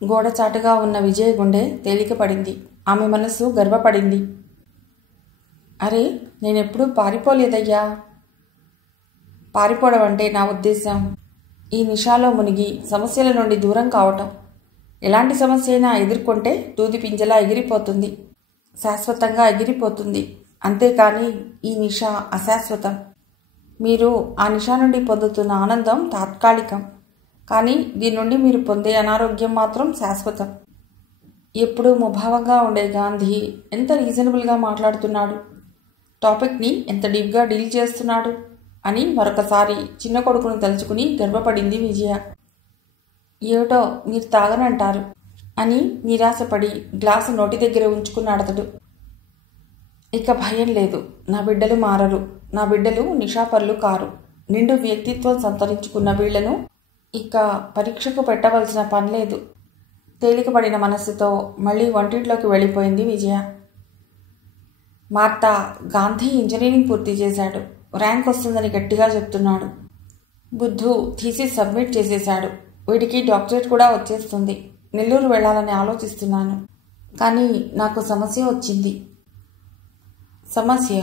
గోడచాటుగా ఉన్న విజయ గుండె తేలికపడింది. ఆమె మనస్సు గర్వపడింది. అరే, నేనెప్పుడూ పారిపోలేదయ్యా. పారిపోవడం అంటే నా ఉద్దేశం ఈ నిషాలో మునిగి సమస్యల నుండి దూరం కావటం. ఎలాంటి సమస్య అయినా ఎదుర్కొంటే దూది పింజలా ఎగిరిపోతుంది, శాశ్వతంగా ఎగిరిపోతుంది. అంతేకాని ఈ నిష అశాశ్వతం. మీరు ఆ నిష నుండి పొందుతున్న ఆనందం తాత్కాలికం, కానీ దీని నుండి మీరు పొందే అనారోగ్యం మాత్రం శాశ్వతం. ఎప్పుడూ ముభావంగా ఉండే గాంధీ ఎంత రీజనబుల్గా మాట్లాడుతున్నాడు, టాపిక్ని ఎంత డీప్గా డీల్ చేస్తున్నాడు అని మరొకసారి చిన్న కొడుకును తలుచుకుని గర్వపడింది విజయ. ఏమిటో మీరు తాగనంటారు అని నిరాశపడి గ్లాసు నోటి దగ్గర ఉంచుకున్నాడతడు. ఇక భయం లేదు. నా బిడ్డలు మారరు. నా బిడ్డలు నిషాపరులు కారు. నిండు వ్యక్తిత్వం సంతరించుకున్న వీళ్లను ఇక పరీక్షకు పెట్టవలసిన పనిలేదు. తేలికపడిన మనస్సుతో మళ్ళీ వంటింట్లోకి వెళ్ళిపోయింది విజయ. మార్తా, గాంధీ ఇంజనీరింగ్ పూర్తి చేశాడు, ర్యాంక్ వస్తుందని గట్టిగా చెప్తున్నాడు. బుద్ధు థీసిస్ సబ్మిట్ చేసేశాడు, వీడికి డాక్టరేట్ కూడా వచ్చేస్తుంది. నెల్లూరు వెళ్ళాలని ఆలోచిస్తున్నాను, కానీ నాకు సమస్య వచ్చింది. సమస్య?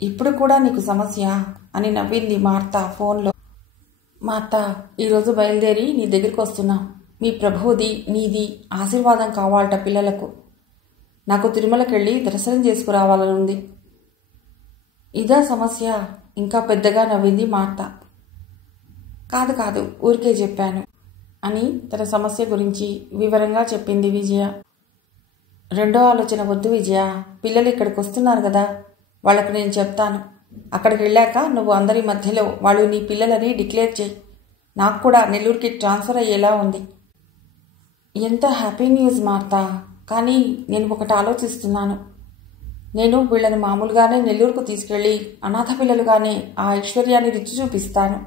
ఇప్పుడు కూడా నీకు సమస్య అని నవ్వింది మార్తా ఫోన్లో. మార్తా, ఈరోజు బయలుదేరి నీ దగ్గరికి వస్తున్నా. మీ ప్రభువుది నీది ఆశీర్వాదం కావాలట పిల్లలకు. నాకు తిరుమలకెళ్ళి దర్శనం చేసుకురావాలనుంది. ఇదా సమస్య? ఇంకా పెద్దగా నవ్వింది మార్తా. కాదు కాదు, ఊరికే చెప్పాను అని తన సమస్య గురించి వివరంగా చెప్పింది విజయ. రెండో ఆలోచన వద్దు విజయ. పిల్లలు ఇక్కడికి వస్తున్నారు కదా, వాళ్ళకు నేను చెప్తాను. అక్కడికి వెళ్ళాక నువ్వు అందరి మధ్యలో వాళ్ళు నీ పిల్లలని డిక్లేర్ చేయి. నాకు కూడా నెల్లూరుకి ట్రాన్స్ఫర్ అయ్యేలా ఉంది. ఎంత హ్యాపీ న్యూస్ మార్తా. కానీ నేను ఒకటి ఆలోచిస్తున్నాను. నేను వీళ్ళని మామూలుగానే నెల్లూరుకు తీసుకెళ్ళి అనాథ పిల్లలుగానే ఆ ఐశ్వర్యాన్ని రుచి చూపిస్తాను.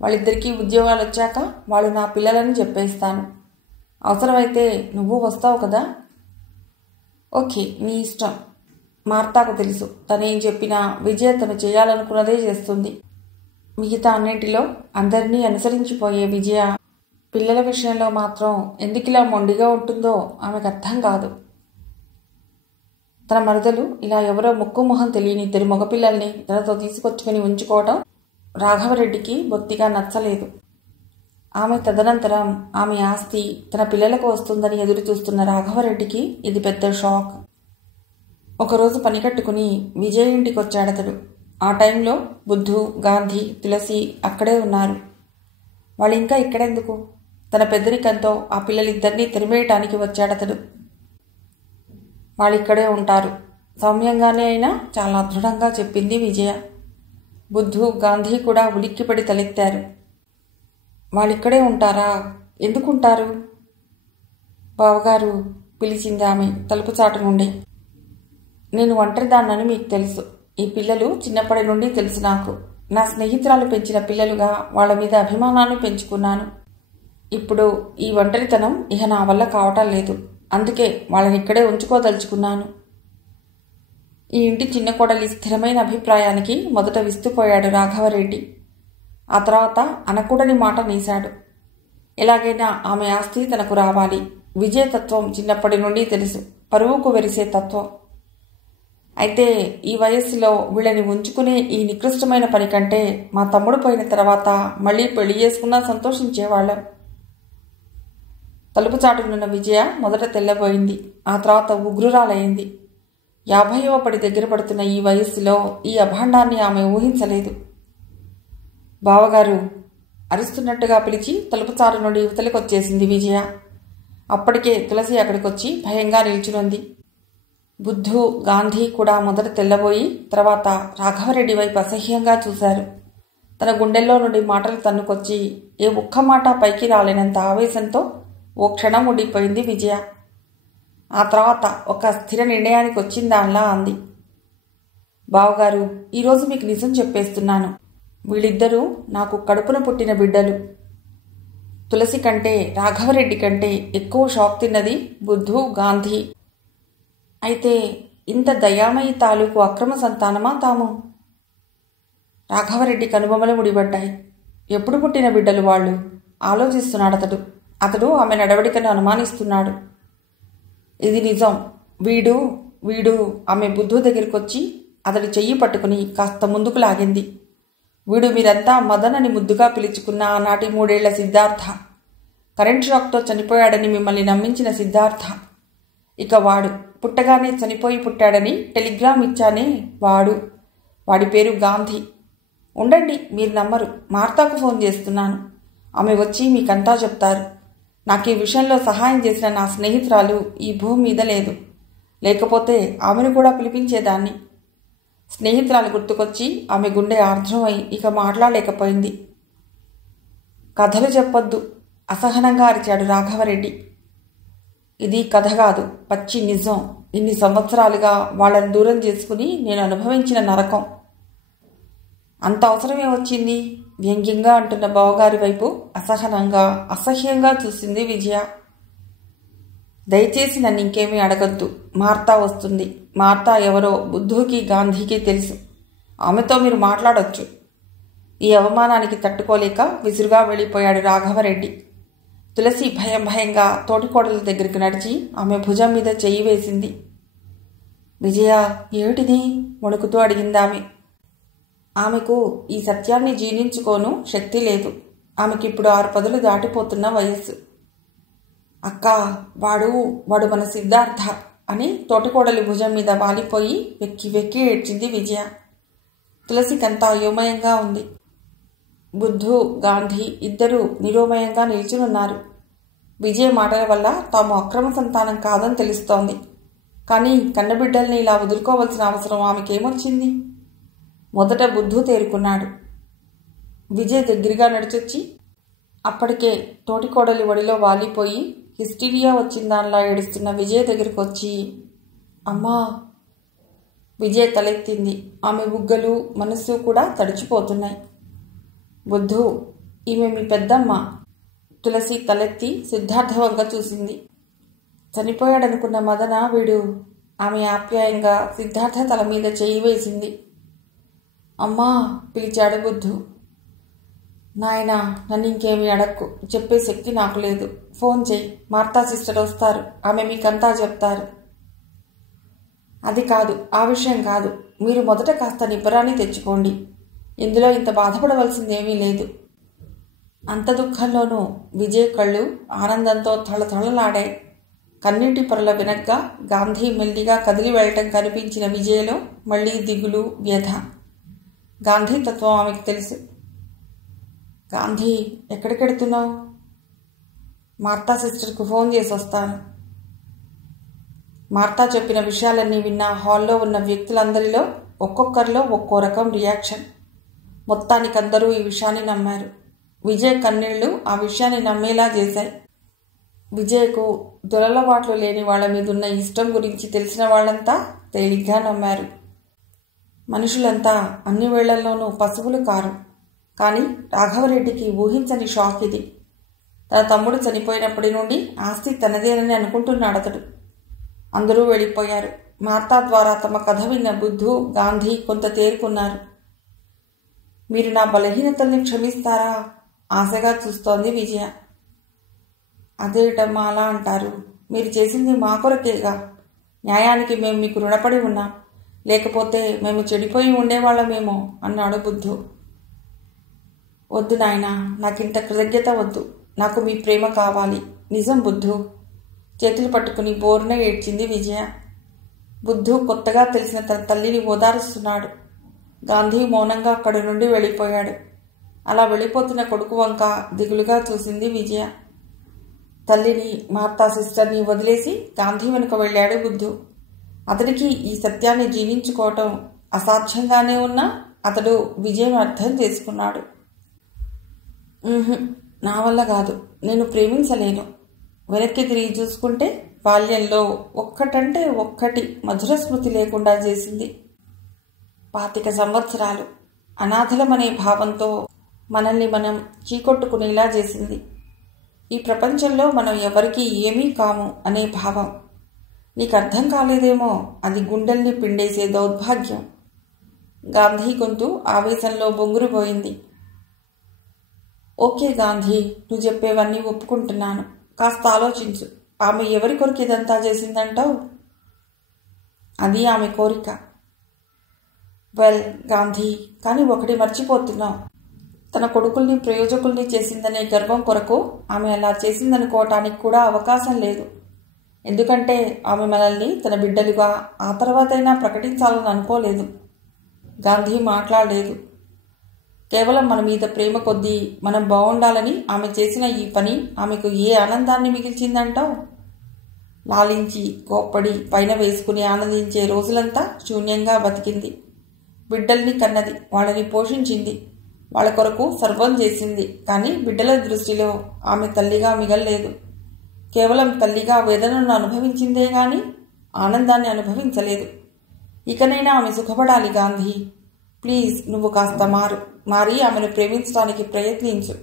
వాళ్ళిద్దరికీ ఉద్యోగాలు వచ్చాక వాళ్ళు నా పిల్లలని చెప్పేస్తాను. అవసరమైతే నువ్వు వస్తావు కదా? ఓకే, నీ ఇష్టం. మార్తాకు తెలుసు తనేం చెప్పినా విజయ తను చేయాలనుకున్నదే చేస్తుంది. మిగతా అన్నింటిలో అందరినీ అనుసరించిపోయే విజయ పిల్లల విషయంలో మాత్రం ఎందుకిలా మొండిగా ఉంటుందో ఆమెకు అర్థం కాదు. తన మరుదలు ఇలా ఎవరో ముక్కు మొహం తెలియని ఇద్దరు మగపిల్లల్ని తనతో తీసుకొచ్చుకుని ఉంచుకోవటం రాఘవరెడ్డికి బొత్తిగా నచ్చలేదు. ఆమె తదనంతరం ఆమె ఆస్తి తన పిల్లలకు వస్తుందని ఎదురు చూస్తున్న రాఘవరెడ్డికి ఇది పెద్ద షాక్. ఒకరోజు పని కట్టుకుని విజయ్ ఇంటికి వచ్చాడతడు. ఆ టైంలో బుద్ధు, గాంధీ, తులసి అక్కడే ఉన్నారు. వాళ్ళింకా ఇక్కడెందుకు? తన పెద్దరికంతో ఆ పిల్లలిద్దరినీ తరిమేయటానికి వచ్చాడతడు. వాళ్ళిక్కడే ఉంటారు, సౌమ్యంగానే అయినా చాలా దృఢంగా చెప్పింది విజయ. బుద్ధు, గాంధీ కూడా ఉలిక్కిపడి తలెత్తారు. వాళ్ళిక్కడే ఉంటారా? ఎందుకుంటారు? బావగారు పిలిచింది ఆమె తలుపు చాటు నుండి. నేను ఒంటరిదాన్నని మీకు తెలుసు. ఈ పిల్లలు చిన్నప్పటి నుండి తెలుసు నాకు. నా స్నేహితురాలు పెంచిన పిల్లలుగా వాళ్ళ మీద అభిమానాన్ని పెంచుకున్నాను. ఇప్పుడు ఈ ఒంటరితనం ఇక నా వల్ల కావటం లేదు. అందుకే వాళ్ళని ఇక్కడే ఉంచుకోదలుచుకున్నాను. ఈ ఇంటి చిన్న కోడలి స్థిరమైన అభిప్రాయానికి మొదట విస్తుపోయాడు రాఘవరెడ్డి. ఆ తర్వాత అనకూడని మాట నీశాడు. ఎలాగైనా ఆమె ఆస్తి తనకు రావాలి. విజయతత్వం చిన్నప్పటి నుండి తెలుసు, పరువుకు వెరిసే తత్వం. అయితే ఈ వయస్సులో వీళ్ళని ఉంచుకునే ఈ నికృష్టమైన పని కంటే మా తమ్ముడు పోయిన తర్వాత మళ్ళీ పెళ్లి చేసుకున్నా సంతోషించేవాళ్ళం. తలుపు చాటునున్న విజయ మొదట తెల్లబోయింది, ఆ తర్వాత ఉగ్రురాలయ్యింది. 50వ పడి దగ్గర పడుతున్న ఈ వయస్సులో ఈ అభాండాన్ని ఆమె ఊహించలేదు. బావగారు అరుస్తున్నట్టుగా పిలిచి తలుపు చాటు నుండి యువతలకొచ్చేసింది విజయ. అప్పటికే తులసి అక్కడికొచ్చి భయంగా నిల్చునుంది. బుద్ధు, గాంధీ కూడా మొదట తెల్లబోయి తర్వాత రాఘవరెడ్డి వైపు అసహ్యంగా చూశారు. తన గుండెల్లో నుండి మాటలు తన్నుకొచ్చి ఏ ఒక్క మాట పైకి రాలేనంత ఆవేశంతో ఓ క్షణం ఉండిపోయింది విజయ. ఆ తర్వాత ఒక స్థిర నిర్ణయానికి వచ్చిందాన్లా అంది. బావగారు, ఈరోజు మీకు నిజం చెప్పేస్తున్నాను. వీళ్ళిద్దరూ నాకు కడుపున పుట్టిన బిడ్డలు. తులసి కంటే రాఘవరెడ్డి కంటే ఎక్కువ షాక్ తిన్నది బుద్ధు, గాంధీ. అయితే ఇంత దయామయి తాలూకు అక్రమ సంతానమా తాము? రాఘవరెడ్డి కనుబొమలు ముడిపడ్డాయి. ఎప్పుడు పుట్టిన బిడ్డలు వాళ్ళు? ఆలోచిస్తున్నాడతడు. అతడు ఆమె నడవడికను అనుమానిస్తున్నాడు. ఇది నిజం. వీడు ఆమె బుద్ధు దగ్గరికొచ్చి అతడి చెయ్యి పట్టుకుని కాస్త ముందుకు లాగింది. వీడు మీరంతా మదన్ అని ముద్దుగా పిలుచుకున్న ఆనాటి 3 ఏళ్ల సిద్ధార్థ. కరెంట్ షాక్తో చనిపోయాడని మిమ్మల్ని నమ్మించిన సిద్ధార్థ. ఇక వాడు పుట్టగానే చనిపోయి పుట్టాడని టెలిగ్రామ్ ఇచ్చానే వాడి పేరు గాంధీ. ఉండండి, మీరు నమ్మరు. మార్తాకు ఫోన్ చేస్తున్నాను. ఆమె వచ్చి మీకంతా చెప్తారు. నాకు ఈ విషయంలో సహాయం చేసిన నా స్నేహితురాలు ఈ భూమి మీద లేదు. లేకపోతే ఆమెను కూడా పిలిపించేదాన్ని. స్నేహితురాలు గుర్తుకొచ్చి ఆమె గుండె ఆర్ద్రమై ఇక మాట్లాడలేకపోయింది. కథలు చెప్పొద్దు, అసహనంగా అరిచాడు రాఘవరెడ్డి. ఇది కథ కాదు, పచ్చి నిజం. ఇన్ని సంవత్సరాలుగా వాళ్ళని దూరం చేసుకుని నేను అనుభవించిన నరకం. అంత అవసరమే వచ్చింది? వ్యంగ్యంగా అంటున్న బావగారి వైపు అసహ్యంగా చూసింది విజయ. దయచేసి నన్ను ఇంకేమీ అడగొద్దు. మార్తా వస్తుంది. మార్తా ఎవరో బుద్ధుకి గాంధీకి తెలుసు. ఆమెతో మీరు మాట్లాడొచ్చు. ఈ అవమానానికి తట్టుకోలేక విసురుగా వెళ్ళిపోయాడు రాఘవరెడ్డి. తులసి భయంగా తోటికోడల దగ్గరికి నడిచి ఆమె భుజం మీద చెయ్యి వేసింది. విజయ, ఏమిటిది? వణుకుతూ అడిగిందామె. ఆమెకు ఈ సత్యాన్ని జీర్ణించుకోను శక్తి లేదు. ఆమెకిప్పుడు 6 పదులు దాటిపోతున్న వయస్సు. అక్క, వాడు మన సిద్ధార్థ అని తోటికోడలి భుజం మీద వాలిపోయి వెక్కి ఏడ్చింది విజయ. తులసికంతా అయోమయంగా ఉంది. బుద్ధు, గాంధీ ఇద్దరూ నిరోమయంగా నిల్చునున్నారు. విజయ మాటల వల్ల తాము అక్రమ సంతానం కాదని తెలుస్తోంది. కానీ కన్నబిడ్డల్ని ఇలా వదులుకోవలసిన అవసరం ఆమెకేమొచ్చింది? మొదట బుద్ధు తేరుకున్నాడు. విజయ్ దగ్గరగా నడిచొచ్చి అప్పటికే తోటికోడలి ఒడిలో వాలిపోయి హిస్టీరియా వచ్చిందానిలా ఏడుస్తున్న విజయ్ దగ్గరికి వచ్చి, అమ్మా. విజయ్ తలెత్తింది. ఆమె బుగ్గలు, మనస్సు కూడా తడిచిపోతున్నాయి. బుద్ధు, ఈమె మీ పెద్దమ్మ. తులసి తలెత్తి సిద్ధార్థ వంక చూసింది. చనిపోయాడనుకున్న మదన వీడు. ఆమె ఆప్యాయంగా సిద్ధార్థ తల మీద చేయి వేసింది. అమ్మా పిలిచాడు బుద్ధు. నాయనా, నన్ను ఇంకేమీ అడక్కు. చెప్పే శక్తి నాకు లేదు. ఫోన్ చేయి. మార్తా సిస్టర్ వస్తారు. ఆమె మీకంతా చెప్తారు. అది కాదు, ఆ విషయం కాదు. మీరు మొదట కాస్త నిబ్బరాన్ని తెచ్చుకోండి. ఇందులో ఇంత బాధపడవలసిందేమీ లేదు. అంత దుఃఖంలోనూ విజయ్ కళ్ళు ఆనందంతో తళతళలాడాయి. కన్నీటి పొరల వెనక్గా గాంధీ మెల్లిగా కదిలి వెళ్ళటం కనిపించిన విజయలో మళ్లీ దిగులు, వ్యధ. గాంధీ తత్వం ఆమెకు తెలుసు. గాంధీ, ఎక్కడికెడుతున్నావు? మార్తా సిస్టర్కు ఫోన్ చేసి వస్తాను. మార్తా చెప్పిన విషయాలన్నీ విన్న హాల్లో ఉన్న వ్యక్తులందరిలో ఒక్కొక్కరిలో ఒక్కో రకం రియాక్షన్. మొత్తానికందరూ ఈ విషయాన్ని నమ్మారు. విజయ్ కన్నీళ్లు ఆ విషయాన్ని నమ్మేలా చేశాయి. విజయ్కు దురలవాట్లు లేని వాళ్ల మీదున్న ఇష్టం గురించి తెలిసిన వాళ్లంతా తేలిగ్గా నమ్మారు. మనుషులంతా అన్ని వేళ్లల్లోనూ పశువులు కారు. కానీ రాఘవరెడ్డికి ఊహించని షాక్ ఇది. తన తమ్ముడు చనిపోయినప్పటి నుండి ఆస్తి తనదేనని అనుకుంటున్నాడతడు. అందరూ వెళ్ళిపోయారు. మార్తా ద్వారా తమ కథ విన్న బుద్ధు, గాంధీ కొంత తేరుకున్నారు. మీరు నా బలహీనతల్ని క్షమిస్తారా? ఆశగా చూస్తోంది విజయ. అదేటమ్మా అలా అంటారు? మీరు చేసింది మా కొరకేగా. న్యాయానికి మేము మీకు రుణపడి ఉన్నాం. లేకపోతే మేము చెడిపోయి ఉండేవాళ్ళమేమో అన్నాడు బుద్ధు. వద్దు నాయనా, నాకింత కృతజ్ఞత వద్దు. నాకు మీ ప్రేమ కావాలి. నిజం బుద్ధు. చేతులు పట్టుకుని బోరున ఏడ్చింది విజయ. బుద్ధు కొత్తగా తెలిసిన తన తల్లిని ఓదారుస్తున్నాడు. గాంధీ మౌనంగా అక్కడి నుండి వెళ్ళిపోయాడు. అలా వెళ్ళిపోతున్న కొడుకు వంక దిగులుగా చూసింది విజయ. తల్లిని, మార్తా సిస్టర్ని వదిలేసి గాంధీ వెనుక వెళ్ళాడు బుద్ధు. అతనికి ఈ సత్యాన్ని జీర్ణించుకోవటం అసాధ్యంగానే ఉన్నా అతడు విజయం అర్థం చేసుకున్నాడు. నా వల్ల కాదు. నేను ప్రేమించలేను. వెనక్కి తిరిగి చూసుకుంటే బాల్యంలో ఒక్కటంటే ఒక్కటి మధుర స్మృతి లేకుండా చేసింది. 25 సంవత్సరాలు అనాథలమనే భావంతో మనల్ని మనం చీకొట్టుకునేలా చేసింది. ఈ ప్రపంచంలో మనం ఎవరికీ ఏమీ కాము అనే భావం. నీకు అర్థం కాలేదేమో, అది గుండెల్ని పిండేసే దౌర్భాగ్యం. గాంధీ గొంతు ఆవేశంలో బొంగురుపోయింది. ఓకే గాంధీ, నువ్వు చెప్పేవన్నీ ఒప్పుకుంటున్నాను. కాస్త ఆలోచించు. ఆమె ఎవరి కొరకు ఇదంతా చేసిందంటావు? అది ఆమె కోరిక. వెల్ గాంధీ, కానీ ఒకటి మర్చిపోతున్నావు. తన కొడుకుల్ని ప్రయోజకుల్ని చేసిందనే గర్వం కొరకు ఆమె అలా చేసిందనుకోవటానికి కూడా అవకాశం లేదు. ఎందుకంటే ఆమె మనల్ని తన బిడ్డలుగా ఆ తర్వాతైనా ప్రకటించాలని అనుకోలేదు. గాంధీ మాట్లాడలేదు. కేవలం మన మీద ప్రేమ కొద్దీ మనం బాగుండాలని ఆమె చేసిన ఈ పని ఆమెకు ఏ ఆనందాన్ని మిగిల్చిందంటావు? లాలించి కోప్పడి పైన వేసుకుని ఆనందించే రోజులంతా శూన్యంగా బతికింది. బిడ్డల్ని కన్నది, వాళ్ళని పోషించింది, వాళ్ళ కొరకు సర్వం చేసింది. కానీ బిడ్డల దృష్టిలో ఆమె తల్లిగా మిగల్లేదు. కేవలం తల్లిగా వేదనను అనుభవించిందే గాని ఆనందాన్ని అనుభవించలేదు. ఇకనైనా ఆమె సుఖపడాలి గాంధీ. ప్లీజ్, నువ్వు కాస్త మారి ఆమెను ప్రేమించడానికి ప్రయత్నించు.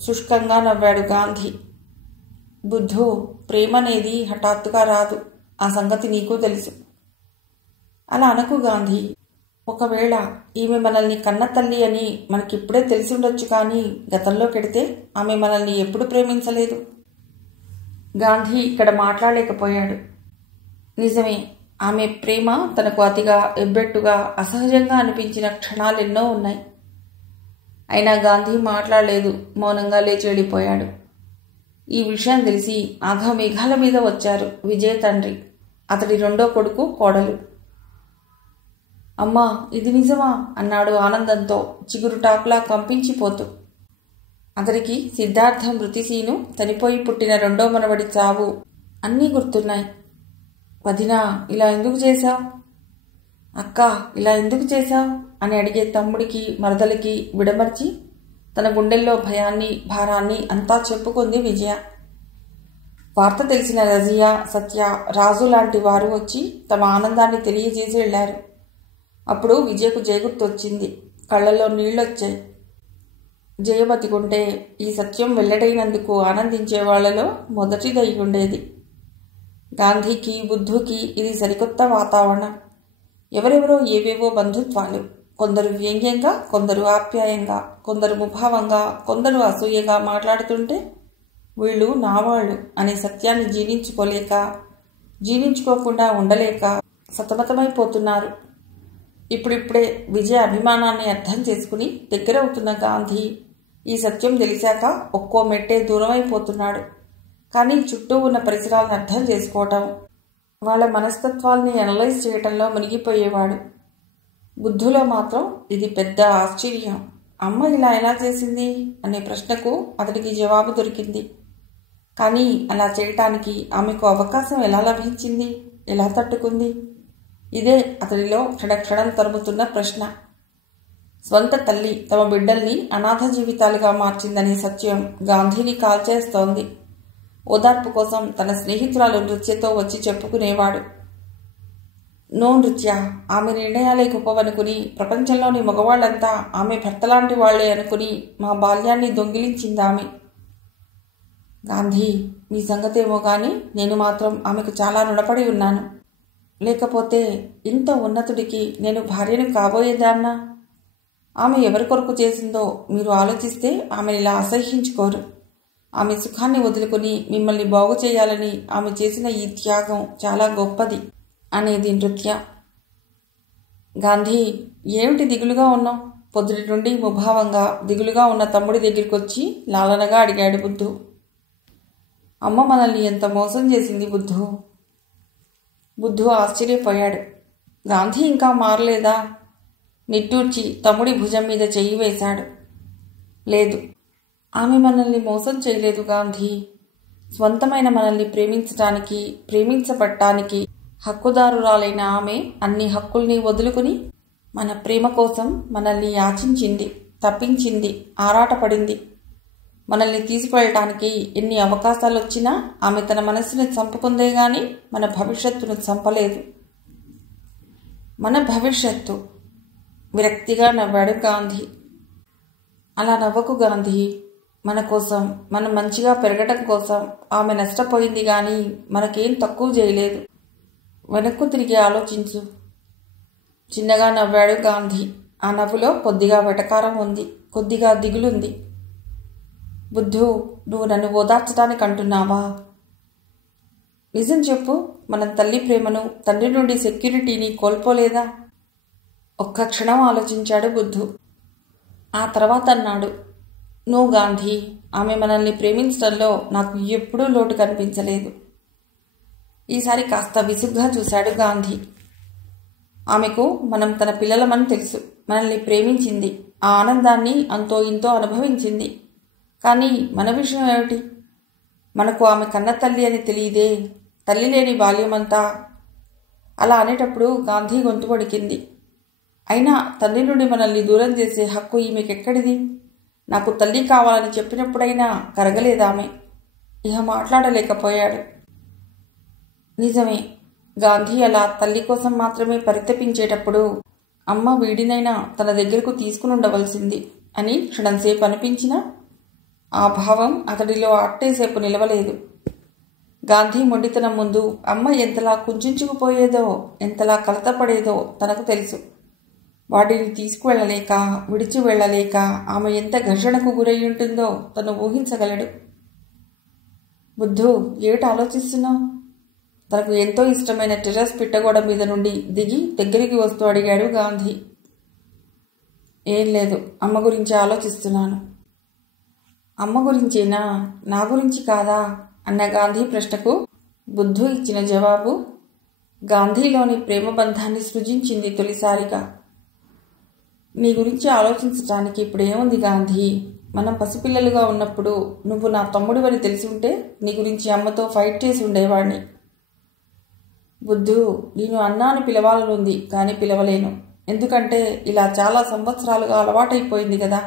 శుష్కంగా నవ్వాడు గాంధీ. బుద్ధు, ప్రేమనేది హఠాత్తుగా రాదు. ఆ సంగతి నీకు తెలుసు. అలా అనకు గాంధీ. ఒకవేళ ఈమె మనల్ని కన్న తల్లి అని మనకిప్పుడే తెలిసి ఉండొచ్చు, కానీ గతంలో కెడితే ఆమె మనల్ని ఎప్పుడు ప్రేమించలేదు. గాంధీ ఇక్కడ మాట్లాడలేకపోయాడు. నిజమే, ఆమె ప్రేమ తనకు అతిగా ఎబ్బెట్టుగా అసహజంగా అనిపించిన క్షణాలెన్నో ఉన్నాయి. అయినా గాంధీ మాట్లాడలేదు. మౌనంగా లేచి వెళ్ళిపోయాడు. ఈ విషయం తెలిసి ఆఘమేఘాల మీద వచ్చారు విజయ్ తండ్రి, అతడి రెండో కొడుకు, కోడలు. అమ్మా, ఇది నిజమా అన్నాడు ఆనందంతో చిగురుటాకులా కంపించిపోతూ. అతడికి సిద్ధార్థ మృతిసీను, చనిపోయి పుట్టిన రెండో మనవడి చావు అన్నీ గుర్తున్నాయి. వదినా, ఇలా ఎందుకు చేశావు? అక్క, ఇలా ఎందుకు చేశావు అని అడిగే తమ్ముడికి మరదలికి విడమర్చి తన గుండెల్లో భయాన్ని భారాన్ని అంతా చెప్పుకుంది విజయ. వార్త తెలిసిన రజియా, సత్య, రాజు లాంటి వారు వచ్చి తమ ఆనందాన్ని తెలియజేసి వెళ్లారు. అప్పుడు విజయకు జయగుర్తొచ్చింది. కళ్లలో నీళ్లొచ్చాయి. జయ బతికుంటే ఈ సత్యం వెల్లడైనందుకు ఆనందించే వాళ్లలో మొదటిదై ఉండేది. గాంధీకి, బుద్ధుకి ఇది సరికొత్త వాతావరణం. ఎవరెవరో ఏవేవో బంధుత్వాలు. కొందరు వ్యంగ్యంగా, కొందరు ఆప్యాయంగా, కొందరు ముభావంగా, కొందరు అసూయగా మాట్లాడుతుంటే వీళ్ళు నావాళ్లు అనే సత్యాన్ని జీర్ణించుకోకుండా ఉండలేక సతమతమైపోతున్నారు. ఇప్పుడిప్పుడే విజయ అభిమానాన్ని అర్థం చేసుకుని దగ్గరవుతున్న గాంధీ ఈ సత్యం తెలిసాక ఒక్కో మెట్టే దూరమైపోతున్నాడు. కానీ చుట్టూ ఉన్న పరిసరాలను అర్థం చేసుకోవటం, వాళ్ళ మనస్తత్వాల్ని అనలైజ్ చేయటంలో మునిగిపోయేవాడు. బుద్ధులో మాత్రం ఇది పెద్ద ఆశ్చర్యం. అమ్మ ఇలా ఎలా చేసింది అనే ప్రశ్నకు అతడికి జవాబు దొరికింది. కానీ అలా చేయటానికి ఆమెకు అవకాశం ఎలా లభించింది, ఎలా తట్టుకుంది? ఇదే అతడిలో క్షణక్షణం తరుముతున్న ప్రశ్న. స్వంత తల్లి తమ బిడ్డల్ని అనాథ జీవితాలుగా మార్చిందనే సత్యం గాంధీని కాల్చేస్తోంది. ఓదార్పు కోసం తన స్నేహితురాలు నృత్యతో వచ్చి చెప్పుకునేవాడు. నో నృత్య, ఆమె నిర్ణయాలే గొప్పవనుకుని ప్రపంచంలోని మగవాళ్లంతా ఆమె భర్తలాంటి వాళ్లే అనుకుని మా బాల్యాన్ని దొంగిలించిందామె. గాంధీ, మీ సంగతేమో గాని నేను మాత్రం ఆమెకు చాలా రుణపడి ఉన్నాను. లేకపోతే ఇంత ఉన్నతుడికి నేను భార్యను కాబోయేదాన్నా? ఆమె ఎవరి కొరకు చేసిందో మీరు ఆలోచిస్తే ఆమెను ఇలా అసహ్యించుకోరు. ఆమె సుఖాన్ని వదులుకుని మిమ్మల్ని బాగు చేయాలని ఆమె చేసిన ఈ త్యాగం చాలా గొప్పది అనేది నృత్య. గాంధీ, ఏమిటి దిగులుగా ఉన్నావు? పొద్దుటి నుండి ముభావంగా దిగులుగా ఉన్న తమ్ముడి దగ్గరికి వచ్చి లాలనగా అడిగాడు బుద్ధు. అమ్మ మనల్ని ఎంత మోసం చేసింది బుద్ధు. బుద్ధు ఆశ్చర్యపోయాడు. గాంధీ ఇంకా మారలేదా? నిట్టూర్చి తమ్ముడి భుజం మీద చెయ్యి వేశాడు. లేదు, ఆమె మనల్ని మోసం చేయలేదు గాంధీ. స్వంతమైన మనల్ని ప్రేమించటానికి, ప్రేమించబట్టానికి హక్కుదారురాలైన ఆమె అన్ని హక్కుల్ని వదులుకుని మన ప్రేమ కోసం మనల్ని యాచించింది, తప్పించింది, ఆరాటపడింది. మనల్ని తీసుకువెళ్ళటానికి ఎన్ని అవకాశాలు వచ్చినా ఆమె తన మనస్సును చంపుకుందే గాని మన భవిష్యత్తును చంపలేదు. మన భవిష్యత్తు, విరక్తిగా నవ్వాడు గాంధీ. అలా నవ్వకు గాంధీ. మన కోసం, మనం మంచిగా పెరగటం కోసం ఆమె నష్టపోయింది గాని మనకేం తక్కువ చేయలేదు. వెనక్కు తిరిగి ఆలోచించు. చిన్నగా నవ్వాడు గాంధీ. ఆ నవ్వులో కొద్దిగా వెటకారం ఉంది, కొద్దిగా దిగులుంది. బుద్ధు, నువ్వు నన్ను ఓదార్చడానికి అంటున్నావా? నిజం చెప్పు, మనం తల్లి ప్రేమను, తండ్రి నుండి సెక్యూరిటీని కోల్పోలేదా? ఒక్క క్షణం ఆలోచించాడు బుద్ధు. ఆ తర్వాత అన్నాడు, నో గాంధీ, ఆమె మనల్ని ప్రేమించడంలో నాకు ఎప్పుడూ లోటు కనిపించలేదు. ఈసారి కాస్త విసుగ్గా చూశాడు గాంధీ. ఆమెకు మనం తన పిల్లలమని తెలుసు. మనల్ని ప్రేమించింది. ఆ ఆనందాన్ని అంతో ఇంతో అనుభవించింది. కానీ మన విషయం ఏమిటి? మనకు ఆమె కన్న తల్లి అని తెలియదే. తల్లి లేని బాల్యమంతా. అలా అనేటప్పుడు గాంధీ గొంతు వణికింది. అయినా తండ్రి నుండి మనల్ని దూరం చేసే హక్కు ఈమెకెక్కడిది? నాకు తల్లి కావాలని చెప్పినప్పుడైనా కరగలేదామె. ఇహ మాట్లాడలేకపోయాడు. నిజమే, గాంధీ అలా తల్లి కోసం మాత్రమే పరితపించేటప్పుడు అమ్మ వీడినైనా తన దగ్గరకు తీసుకుని ఉండవలసింది అని క్షణంసేపు అనిపించినా ఆ భావం అతడిలో అట్టేసేపు నిలవలేదు. గాంధీ మొండితనం ముందు అమ్మ ఎంతలా కుంచుకుపోయేదో, ఎంతలా కలతపడేదో తనకు తెలుసు. వాటిని తీసుకువెళ్ళలేక, విడిచి వెళ్ళలేక ఆమె ఎంత ఘర్షణకు గురై ఉంటుందో తను ఊహించగలడు. బుద్ధు, ఏమిటి ఆలోచిస్తున్నావు? తనకు ఎంతో ఇష్టమైన టెర్రస్ పిట్టగోడ మీద నుండి దిగి దగ్గరికి వస్తూ అడిగాడు గాంధీ. ఏం లేదు, అమ్మ గురించి ఆలోచిస్తున్నాను. అమ్మ గురించేనా? నా గురించి కాదా అన్న గాంధీ ప్రశ్నకు బుద్ధు ఇచ్చిన జవాబు గాంధీలోని ప్రేమ బంధాన్ని సృజించింది తొలిసారిగా. నీ గురించి ఆలోచించటానికి ఇప్పుడేముంది గాంధీ? మనం పసిపిల్లలుగా ఉన్నప్పుడు నువ్వు నా తమ్ముడివని తెలిసి ఉంటే నీ గురించి అమ్మతో ఫైట్ చేసి ఉండేవాడిని. బుద్ధు, నేను అన్నాను పిలవాలనుంది, కానీ పిలవలేను. ఎందుకంటే ఇలా చాలా సంవత్సరాలుగా అలవాటైపోయింది కదా.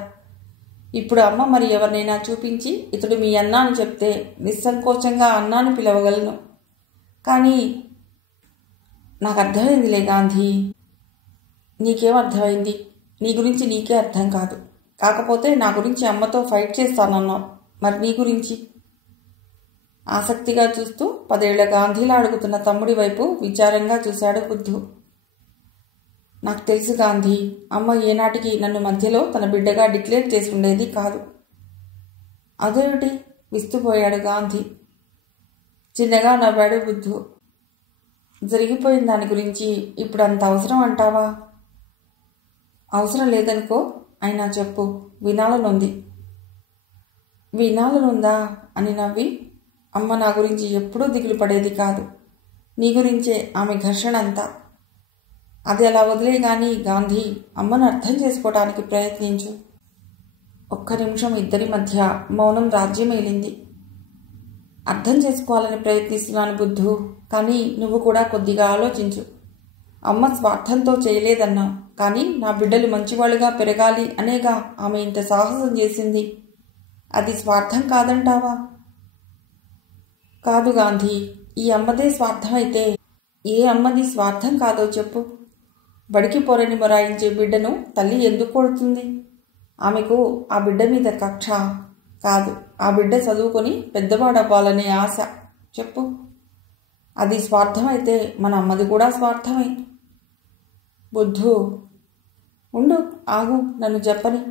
ఇప్పుడు అమ్మ మరి ఎవరినైనా చూపించి ఇతడు మీ అన్న అని చెప్తే నిస్సంకోచంగా అన్నాను పిలవగలను. కానీ నాకు అర్థమైందిలే గాంధీ. నీకేం అర్థమైంది? నీ గురించి నీకే అర్థం కాదు. కాకపోతే నా గురించి అమ్మతో ఫైట్ చేస్తానన్నావు. మరి నీ గురించి? ఆసక్తిగా చూస్తూ 10 ఏళ్ల గాంధీలా అడుగుతున్న తమ్ముడి వైపు విచారంగా చూశాడు బుద్ధు. నాకు తెలుసు గాంధీ, అమ్మ ఏనాటికి నన్ను మధ్యలో తన బిడ్డగా డిక్లేర్ చేసి ఉండేది కాదు. అదేమిటి? విస్తుపోయాడు గాంధీ. చిన్నగా నవ్వాడు బుద్ధు. జరిగిపోయిన దాని గురించి ఇప్పుడు అంత అవసరం అంటావా? అవసరం లేదనుకో, అయినా చెప్పు, వినాలనుంది. వినాలనుందా అని నవ్వి, అమ్మ నా గురించి ఎప్పుడూ దిగులు పడేది కాదు. నీ గురించే ఆమె ఘర్షణ అంతా. అది అలా వదిలే గాని గాంధీ, అమ్మను అర్థం చేసుకోవడానికి ప్రయత్నించు. ఒక్క నిమిషం ఇద్దరి మధ్య మౌనం రాజ్యమేలింది. అర్థం చేసుకోవాలని ప్రయత్నిస్తున్నాను బుద్ధు, కానీ నువ్వు కూడా కొద్దిగా ఆలోచించు. అమ్మ స్వార్థంతో చేయలేదన్నావు, కానీ నా బిడ్డలు మంచివాళ్ళుగా పెరగాలి అనేగా ఆమె ఇంత సాహసం చేసింది. అది స్వార్థం కాదంటావా? కాదు గాంధీ, ఈ అమ్మదే స్వార్థమైతే ఏ అమ్మది స్వార్థం కాదో చెప్పు. బడికి పొరని మొరాయించే బిడ్డను తల్లి ఎందుకు కొడుతుంది? ఆమెకు ఆ బిడ్డ మీద కక్ష కాదు, ఆ బిడ్డ చదువుకొని పెద్దవాడవ్వాలనే ఆశ. చెప్పు. అది స్వార్థమైతే మన అమ్మది కూడా స్వార్థమే. బుద్ధు, ఉండు, ఆగు, నన్ను చెప్పని.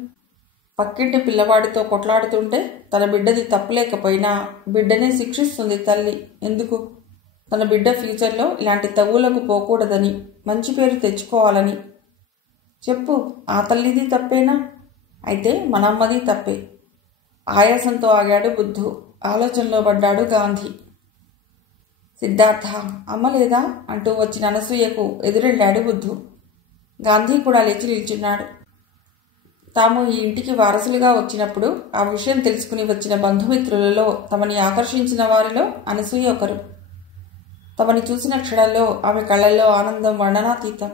పక్కింటి పిల్లవాడితో కొట్లాడుతుంటే తన బిడ్డది తప్పులేకపోయినా బిడ్డనే శిక్షిస్తుంది తల్లి. ఎందుకు? తన బిడ్డ ఫ్యూచర్లో ఇలాంటి తగువులకు పోకూడదని, మంచి పేరు తెచ్చుకోవాలని. చెప్పు, ఆ తల్లిది తప్పేనా? అయితే మన అమ్మది తప్పే. ఆయాసంతో ఆగాడు బుద్ధు. ఆలోచనలో పడ్డాడు గాంధీ. సిద్ధార్థ, అమ్మ లేదా అంటూ వచ్చిన అనసూయకు ఎదురెళ్ళాడు బుద్ధు. గాంధీ కూడా లేచి నిల్చున్నాడు. తాము ఈ ఇంటికి వారసులుగా వచ్చినప్పుడు ఆ విషయం తెలుసుకుని వచ్చిన బంధుమిత్రులలో తమని ఆకర్షించిన వారిలో అనసూయ ఒకరు. తమని చూసిన క్షణంలో ఆమె కళ్ళల్లో ఆనందం వర్ణనాతీతం.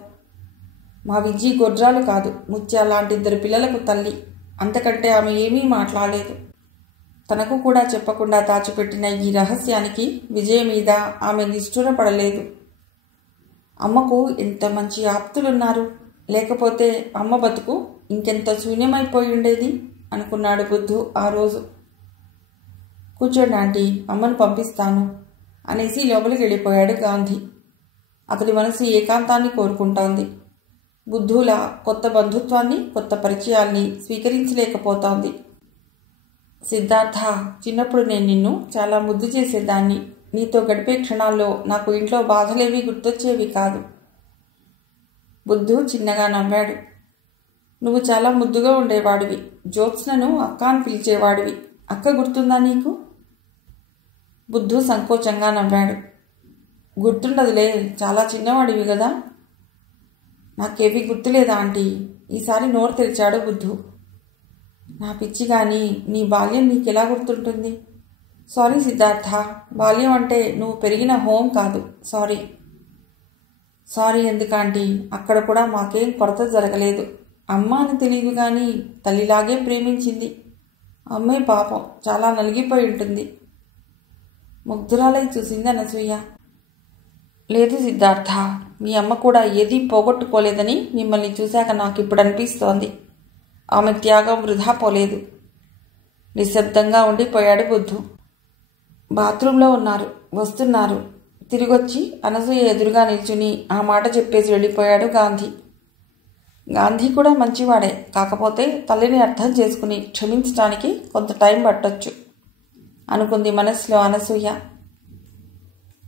మా విజ్జి గొడ్రాలు కాదు, ముత్య లాంటి 2 పిల్లలకు తల్లి. అంతకంటే ఆమె ఏమీ మాట్లాడలేదు. తనకు కూడా చెప్పకుండా దాచిపెట్టిన ఈ రహస్యానికి విజయ మీద ఆమె నిష్ఠురపడలేదు. అమ్మకు ఎంత మంచి ఆప్తులున్నారు. లేకపోతే అమ్మ బతుకు ఇంకెంత శూన్యమైపోయి ఉండేది అనుకున్నాడు బుద్ధు ఆ రోజు. కూర్చోండి ఆంటీ, అమ్మను పంపిస్తాను అనేసి లోపలికి వెళ్ళిపోయాడు గాంధీ. అతడి మనసు ఏకాంతాన్ని కోరుకుంటోంది. బుద్ధుల కొత్త బంధుత్వాన్ని, కొత్త పరిచయాల్ని స్వీకరించలేకపోతోంది. సిద్ధార్థ, చిన్నప్పుడు నేను నిన్ను చాలా ముద్దు చేసేదాన్ని. నీతో గడిపే క్షణాల్లో నాకు ఇంట్లో బాధలేవి గుర్తొచ్చేవి కాదు. బుద్ధు చిన్నగా నవ్వాడు. నువ్వు చాలా ముద్దుగా ఉండేవాడివి. జ్యోత్స్నను అక్క అని పిలిచేవాడివి. అక్క గుర్తుందా నీకు? బుద్ధు సంకోచంగా నవ్వాడు. గుర్తుండదులే, చాలా చిన్నవాడివి కదా. నాకేవి గుర్తులేదా ఆంటీ? ఈసారి నోరు తెరిచాడు బుద్ధు. నా పిచ్చి కానీ నీ బాల్యం నీకెలా గుర్తుంటుంది? సారీ సిద్ధార్థ, బాల్యం అంటే నువ్వు పెరిగిన హోం కాదు. సారీ. సారీ ఎందుకంటీ? అక్కడ కూడా మాకేం కొరత జరగలేదు. అమ్మ అని తెలియదు కానీ తల్లిలాగే ప్రేమించింది. అమ్మే పాపం చాలా నలిగిపోయి ఉంటుంది. ముగ్ధురాలై చూసింది అనసూయ. లేదు సిద్ధార్థ, మీ అమ్మ కూడా ఏదీ పోగొట్టుకోలేదని మిమ్మల్ని చూశాక నాకు ఇప్పుడు అనిపిస్తోంది. ఆమె త్యాగం వృధా పోలేదు. నిశ్శబ్దంగా ఉండిపోయాడు బుద్ధు. బాత్రూంలో ఉన్నారు, వస్తున్నారు. తిరిగొచ్చి అనసూయ ఎదురుగా నిల్చుని ఆ మాట చెప్పేసి వెళ్ళిపోయాడు గాంధీ. గాంధీ కూడా మంచివాడే, కాకపోతే తల్లిని అర్థం చేసుకుని క్షమించడానికి కొంత టైం పట్టొచ్చు అనుకుంది మనసులో అనసూయ.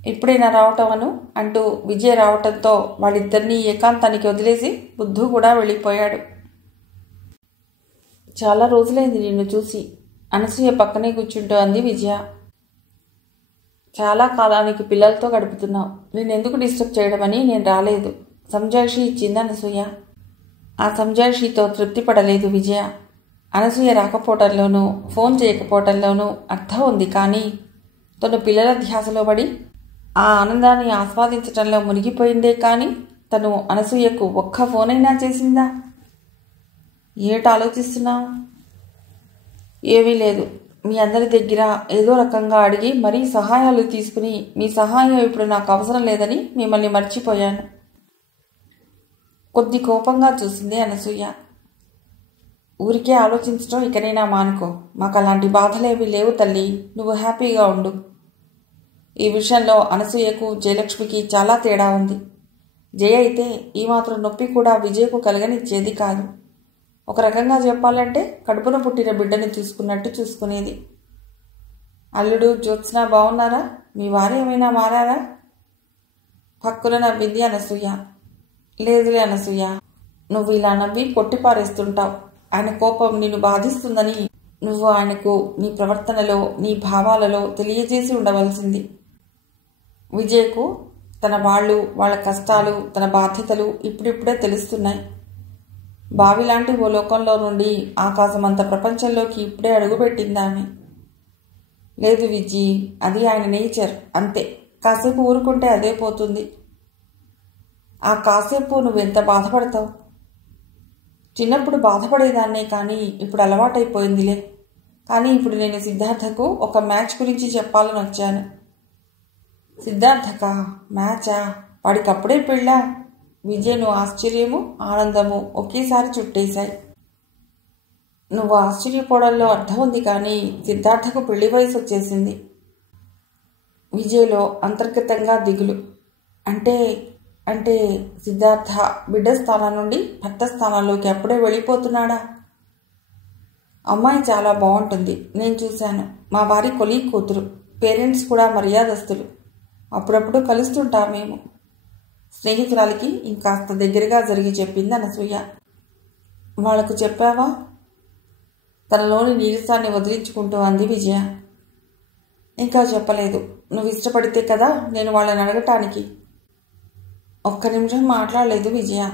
ఇప్పుడైనా రావటమను అంటూ విజయ్ రావటంతో వాళ్ళిద్దరినీ ఏకాంతానికి వదిలేసి బుద్ధు కూడా వెళ్ళిపోయాడు. చాలా రోజులైంది నిన్ను చూసి, అనసూయ పక్కనే కూర్చుంటూ అంది విజయ. చాలా కాలానికి పిల్లలతో గడుపుతున్నావు. నేనెందుకు డిస్టర్బ్ చేయడమని నేను రాలేదు. సంజాయిషి ఇచ్చింది అనసూయ. ఆ సంజాయిషితో తృప్తి పడలేదు విజయ. అనసూయ రాకపోవటంలోనూ ఫోన్ చేయకపోవటంలోనూ అర్థం ఉంది, కానీ తను పిల్లల ధ్యాసలో పడి ఆ ఆనందాన్ని ఆస్వాదించటంలో మునిగిపోయిందే కానీ తను అనసూయకు ఒక్క ఫోనైనా చేసిందా? ఏమిటి ఆలోచిస్తున్నావు? ఏమీ లేదు. మీ అందరి దగ్గర ఏదో రకంగా అడిగి మరీ సహాయాలు తీసుకుని మీ సహాయం ఇప్పుడు నాకు అవసరం లేదని మిమ్మల్ని మర్చిపోయాను. కొద్ది కోపంగా చూసింది అనసూయ. ఊరికే ఆలోచించడం ఇకనైనా మానుకో. మాకు అలాంటి బాధలేవి లేవు తల్లి. నువ్వు హ్యాపీగా ఉండు. ఈ విషయంలో అనసూయకు జయలక్ష్మికి చాలా తేడా ఉంది. జయ అయితే ఈ మాత్రం నొప్పి కూడా విజయకు కలగనిచ్చేది కాదు. ఒక రకంగా చెప్పాలంటే కడుపున పుట్టిన బిడ్డని చూసుకున్నట్టు చూసుకునేది. అల్లుడు జ్యోత్స్న బాగున్నారా? మీ వారు ఏమైనా మారారా? పక్కున నవ్వింది అనసూయ. లేదులే అనసూయ, నువ్వు ఇలా నవ్వి కొట్టిపారేస్తుంటావు. ఆయన కోపం నిన్ను బాధిస్తుందని నువ్వు ఆయనకు నీ ప్రవర్తనలో నీ భావాలలో తెలియజేసి ఉండవలసింది. విజయ్కు తన వాళ్ళ కష్టాలు, తన బాధ్యతలు ఇప్పుడిప్పుడే తెలుస్తున్నాయి. బావిలాంటి ఓ లోకంలో నుండి ఆకాశమంత ప్రపంచంలోకి ఇప్పుడే అడుగుపెట్టింది ఆమె. లేదు విజీ, అది ఆయన నేచర్, అంతే. కాసేపు ఊరుకుంటే అదే పోతుంది. ఆ కాసేపు నువ్వెంత బాధపడతావు? చిన్నప్పుడు బాధపడేదాన్నే, కానీ ఇప్పుడు అలవాటైపోయిందిలే. కానీ ఇప్పుడు నేను సిద్ధార్థకు ఒక మ్యాచ్ గురించి చెప్పాలని వచ్చాను. సిద్ధార్థక మ్యాచా? వాడికప్పుడే పెళ్ళా? విజయ్ను ఆశ్చర్యము ఆనందము ఒకేసారి చుట్టేశాయి. నువ్వు ఆశ్చర్యపోవడంలో అర్థం ఉంది, కానీ సిద్ధార్థకు పెళ్లి వయసు వచ్చేసింది. విజయ్లో అంతర్గతంగా దిగులు. అంటే అంటే సిద్ధార్థ బిడ్డ స్థానం నుండి భర్త స్థానంలోకి అప్పుడే వెళ్ళిపోతున్నాడా? అమ్మాయి చాలా బాగుంటుంది, నేను చూశాను. మా వారి కొలీగ్ కూతురు. పేరెంట్స్ కూడా మర్యాదస్తులు. అప్పుడప్పుడు కలుస్తుంటాం మేము. స్నేహితురాలికి ఇంకాస్త దగ్గరగా జరిగి చెప్పింది అనసూయ. వాళ్లకు చెప్పావా? తనలోని నీరసాన్ని వదిలించుకుంటూ అంది విజయ. ఇంకా చెప్పలేదు. నువ్వు ఇష్టపడితే కదా నేను వాళ్ళని అడగటానికి. ఒక్క నిమిషం మాట్లాడలేదు విజయ.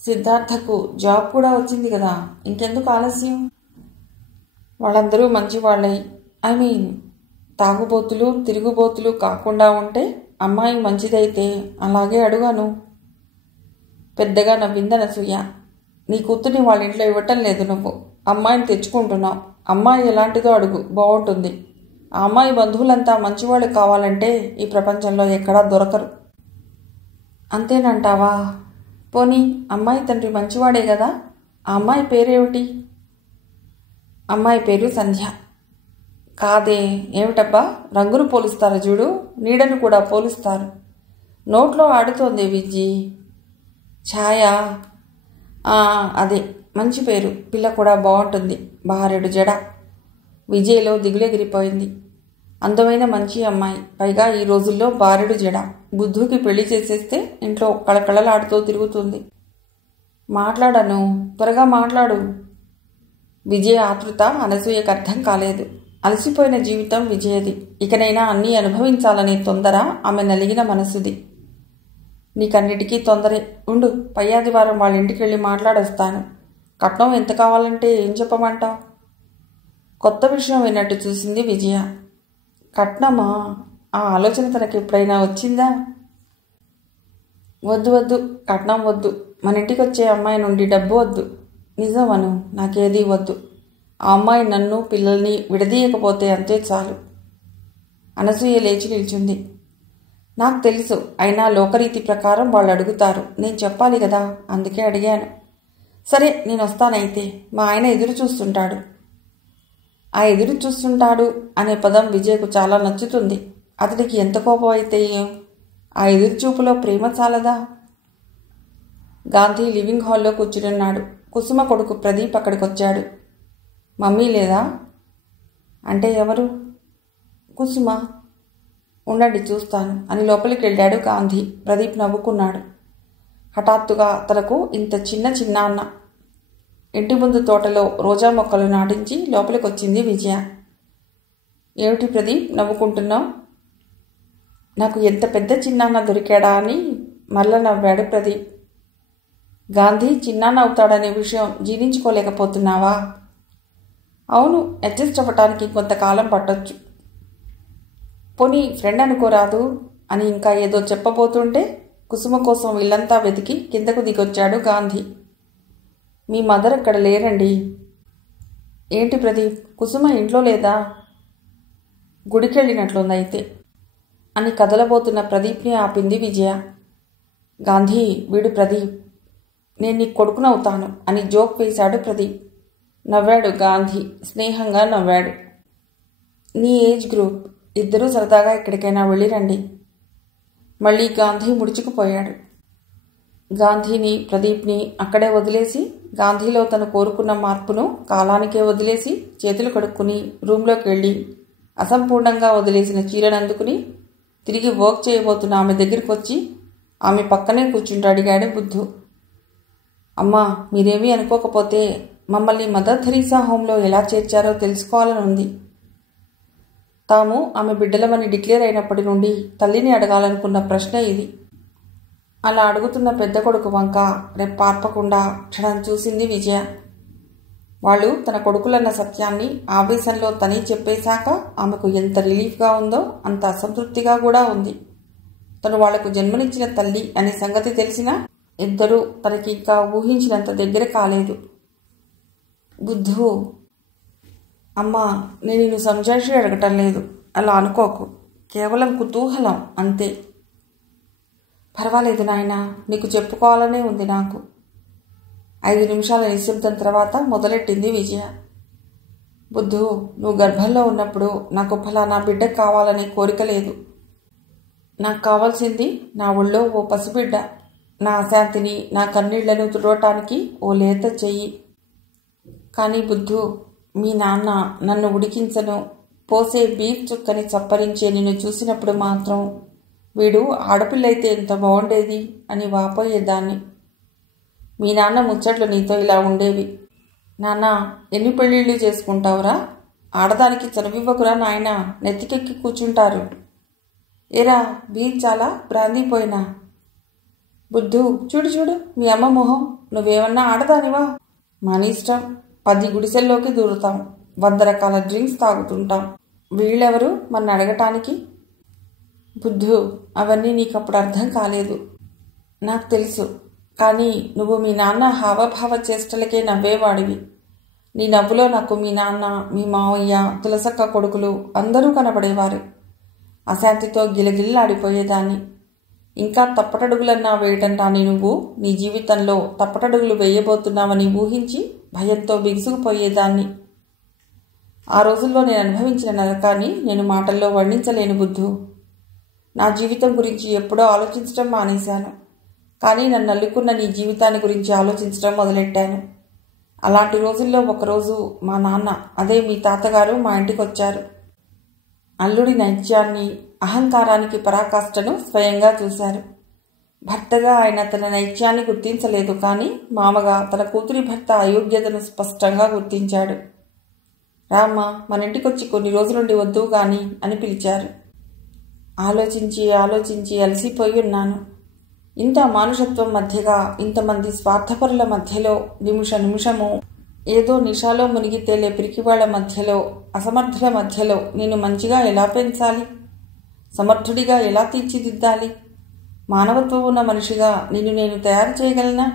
సిద్ధార్థకు జాబ్ కూడా వచ్చింది కదా, ఇంకెందుకు ఆలస్యం? వాళ్ళందరూ మంచివాళ్ళై, తాగుబోతులు తిరుగుబోతులు కాకుండా ఉంటే, అమ్మాయి మంచిదైతే అలాగే అడుగాను. పెద్దగా నవ్వింది అనసూయ. నీ కూతుర్ని వాళ్ళ ఇంట్లో ఇవ్వటం లేదు నువ్వు. అమ్మాయిని తెచ్చుకుంటున్నావు. అమ్మాయి ఎలాంటిదో అడుగు, బాగుంటుంది. ఆ అమ్మాయి బంధువులంతా మంచివాళ్ళు కావాలంటే ఈ ప్రపంచంలో ఎక్కడా దొరకరు. అంతేనంటావా? పోనీ అమ్మాయి తండ్రి మంచివాడే కదా. ఆ అమ్మాయి పేరేమిటి? అమ్మాయి పేరు సంధ్య. కాదే, ఏమిటబ్బా, రంగును పోలుస్తారు చూడు, నీడను కూడా పోలుస్తారు. నోట్లో ఆడుతోంది విజ్జి. ఛాయ. అదే మంచి పేరు. పిల్ల కూడా బాగుంటుంది. బారెడు జడ. విజయ్లో దిగులెగిరిపోయింది. అందమైన మంచి అమ్మాయి, పైగా ఈ రోజుల్లో బారెడు జడ. బుద్ధుకి పెళ్లి చేసేస్తే ఇంట్లో కళకళలాడుతూ తిరుగుతుంది. మాట్లాడను, త్వరగా మాట్లాడు. విజయ ఆతృత అనసూయకు అర్థం కాలేదు. అలసిపోయిన జీవితం విజయది. ఇకనైనా అన్నీ అనుభవించాలనే తొందర ఆమె నలిగిన మనసుది. నీకన్నిటికీ తొందరే. ఉండు, పై ఆదివారం వాళ్ళ ఇంటికి వెళ్ళి మాట్లాడొస్తాను. కట్నం ఎంత కావాలంటే ఏం చెప్పమంటావు? కొత్త విషయం విన్నట్టు చూసింది విజయ. కట్నమా? ఆ ఆలోచన తనకి ఎప్పుడైనా వచ్చిందా? వద్దు వద్దు, కట్నం వద్దు. మన ఇంటికి వచ్చే అమ్మాయి నుండి డబ్బు వద్దు. నిజమను, నాకేదీ వద్దు. ఆ అమ్మాయి నన్ను పిల్లల్ని విడదీయకపోతే అంతే చాలు. అనసూయ లేచి నిల్చుంది. నాకు తెలుసు, అయినా లోకరీతి ప్రకారం వాళ్ళు అడుగుతారు. నేను చెప్పాలి కదా, అందుకే అడిగాను. సరే, నేను వస్తానైతే. మా ఆయన ఎదురు చూస్తుంటాడు. ఆ ఎదురు చూస్తుంటాడు అనే పదం విజయ్కు చాలా నచ్చుతుంది. అతడికి ఎంత కోపం అయితే ఆ ఎదురుచూపులో ప్రేమ చాలదా? గాంధీ లివింగ్ హాల్లో కూర్చునున్నాడు. కుసుమ కొడుకు ప్రదీప్ అక్కడికొచ్చాడు. మమ్మీ లేదా? అంటే ఎవరు? కుసుమ. ఉండండి చూస్తాను అని లోపలికి వెళ్ళాడు గాంధీ. ప్రదీప్ నవ్వుకున్నాడు. హఠాత్తుగా తనకు ఇంత చిన్నాన్న. ఇంటి ముందు తోటలో రోజా మొక్కలు నాటించి లోపలికొచ్చింది విజయ. ఏమిటి ప్రదీప్ నవ్వుకుంటున్నావు? నాకు ఎంత పెద్ద చిన్నాన్న దొరికాడా అని మళ్ళా నవ్వాడు ప్రదీప్. గాంధీ చిన్నాన్న అవుతాడనే విషయం జీర్ణించుకోలేకపోతున్నావా? అవును, అడ్జస్ట్ అవ్వటానికి కొంతకాలం పట్టొచ్చు. పోనీ ఫ్రెండ్ అనుకోరాదు అని ఇంకా ఏదో చెప్పబోతుంటే కుసుమ కోసం వీళ్ళంతా వెతికి కిందకు దిగొచ్చాడు గాంధీ. మీ మదర్ అక్కడ లేరండి. ఏంటి ప్రదీప్, కుసుమ ఇంట్లో లేదా? గుడికెళ్ళినట్లుందైతే అని కదలబోతున్న ప్రదీప్ని ఆపింది విజయ. గాంధీ, వీడు ప్రదీప్. నేను నీ కొడుకునవుతాను అని జోక్ వేశాడు ప్రదీప్. నవ్వాడు గాంధీ, స్నేహంగా నవ్వాడు. నీ ఏజ్ గ్రూప్, ఇద్దరూ సరదాగా ఎక్కడికైనా వెళ్ళిరండి. మళ్ళీ గాంధీ ముడుచుకుపోయాడు. గాంధీని ప్రదీప్ని అక్కడే వదిలేసి, గాంధీలో తను కోరుకున్న మార్పును కాలానికే వదిలేసి, చేతులు కడుక్కుని రూంలోకి వెళ్ళి అసంపూర్ణంగా వదిలేసిన చీరను అందుకుని తిరిగి వర్క్ చేయబోతున్న ఆమె దగ్గరికి వచ్చి ఆమె పక్కనే కూర్చుంటూ అడిగాడు బుద్ధు. అమ్మా, మీరేమీ అనుకోకపోతే మమ్మల్ని మదర్ థెరీసా హోంలో ఎలా చేర్చారో తెలుసుకోవాలని ఉంది. తాము ఆమె బిడ్డలమని డిక్లేర్ అయినప్పటి నుండి తల్లిని అడగాలనుకున్న ప్రశ్న ఇది. అలా అడుగుతున్న పెద్ద కొడుకు వంక రెప్పార్పకుండా క్షణం చూసింది విజయ. వాళ్ళు తన కొడుకులన్న సత్యాన్ని ఆవేశంలో తనే చెప్పేశాక ఆమెకు ఎంత రిలీఫ్గా ఉందో అంత అసంతృప్తిగా కూడా ఉంది. తను వాళ్లకు జన్మనిచ్చిన తల్లి అనే సంగతి తెలిసినా ఇద్దరూ తనకి ఇంకా ఊహించినంత దగ్గర కాలేదు. బుద్ధు, అమ్మా, నేను నిన్ను సంజాయిషి అడగటం లేదు, అలా అనుకోకు. కేవలం కుతూహలం అంతే. పర్వాలేదు నాయనా, నీకు చెప్పుకోవాలనే ఉంది నాకు. 5 నిమిషాల నిశ్శబ్దం తర్వాత మొదలెట్టింది విజయ. బుద్ధు, నువ్వు గర్భంలో ఉన్నప్పుడు నాకు ఫలానా బిడ్డ కావాలనే కోరిక లేదు. నాకు కావాల్సింది నా ఒళ్ళో ఓ పసిబిడ్డ, నా అశాంతిని, నా కన్నీళ్లను తుడవటానికి ఓ లేత చెయ్యి. కానీ బుద్ధు, మీ నాన్న నన్ను ఉడికించను, పోసే బీఫ్ చుక్కని చప్పరించే నిన్ను చూసినప్పుడు మాత్రం వీడు ఆడపిల్లయితే ఎంత బాగుండేది అని వాపోయేదాన్ని. మీ నాన్న ముచ్చట్లు నీతో ఇలా ఉండేవి. నాన్న, ఎన్ని పెళ్ళిళ్ళు చేసుకుంటావురా? ఆడదానికి చనువివ్వకురా నాయనా, నెత్తికెక్కి కూర్చుంటారు. ఏరా, బీచ్ చాలా బ్రాందీపోయినా. బుద్ధు, చూడు చూడు మీ అమ్మ మొహం. నువ్వేమన్నా ఆడదానివా? మనిష్టం. 10 గుడిసెల్లోకి దూరుతాం, 100 రకాల డ్రింక్స్ తాగుతుంటాం. వీళ్ళెవరు మన అడగటానికి? బుద్ధు, అవన్నీ నీకప్పుడు అర్థం కాలేదు. నాకు తెలుసు. కానీ నువ్వు మీ నాన్న హావభావ చేష్టలకే నవ్వేవాడివి. నీ నవ్వులో నాకు మీ నాన్న, మీ మావయ్య, తులసక్క కొడుకులు అందరూ కనబడేవారు. అశాంతితో గిలగిల్లాడిపోయేదాన్ని. ఇంకా తప్పటడుగులన్నా వేయటం రాని నువ్వు నీ జీవితంలో తప్పటడుగులు వేయబోతున్నావని ఊహించి భయంతో బిగుసుకుపోయేదాన్ని. ఆ రోజుల్లో నేను అనుభవించిన నరకాన్ని నేను మాటల్లో వర్ణించలేను బుద్ధు. నా జీవితం గురించి ఎప్పుడో ఆలోచించడం మానేశాను. కానీ నన్ను అల్లుకున్న నీ జీవితాన్ని గురించి ఆలోచించడం మొదలెట్టాను. అలాంటి రోజుల్లో ఒకరోజు మా నాన్న, అదే మీ తాతగారు మా ఇంటికి వచ్చారు. అల్లుడి నైత్యాన్ని, అహంకారానికి పరాకాష్ఠను స్వయంగా చూశారు. భర్తగా ఆయన తన నైత్యాన్ని గుర్తించలేదు, కానీ మామగా తన కూతురి భర్త అయోగ్యతను స్పష్టంగా గుర్తించాడు. రామ్మ, మన ఇంటికొచ్చి కొన్ని రోజులుండి వద్దు గాని అని పిలిచారు. ఆలోచించి ఆలోచించి అలసిపోయి ఉన్నాను. ఇంత మానుషత్వం మధ్యగా, ఇంతమంది స్వార్థపరుల మధ్యలో, నిమిషము ఏదో నిషాలో మునిగి తేలే పిరికివాళ్ల మధ్యలో, అసమర్థుల మధ్యలో నేను మంచిగా ఎలా పెంచాలి? సమర్థుడిగా ఎలా తీర్చిదిద్దాలి? మానవత్వం ఉన్న మనిషిగా నిన్ను నేను తయారు చేయగలనా?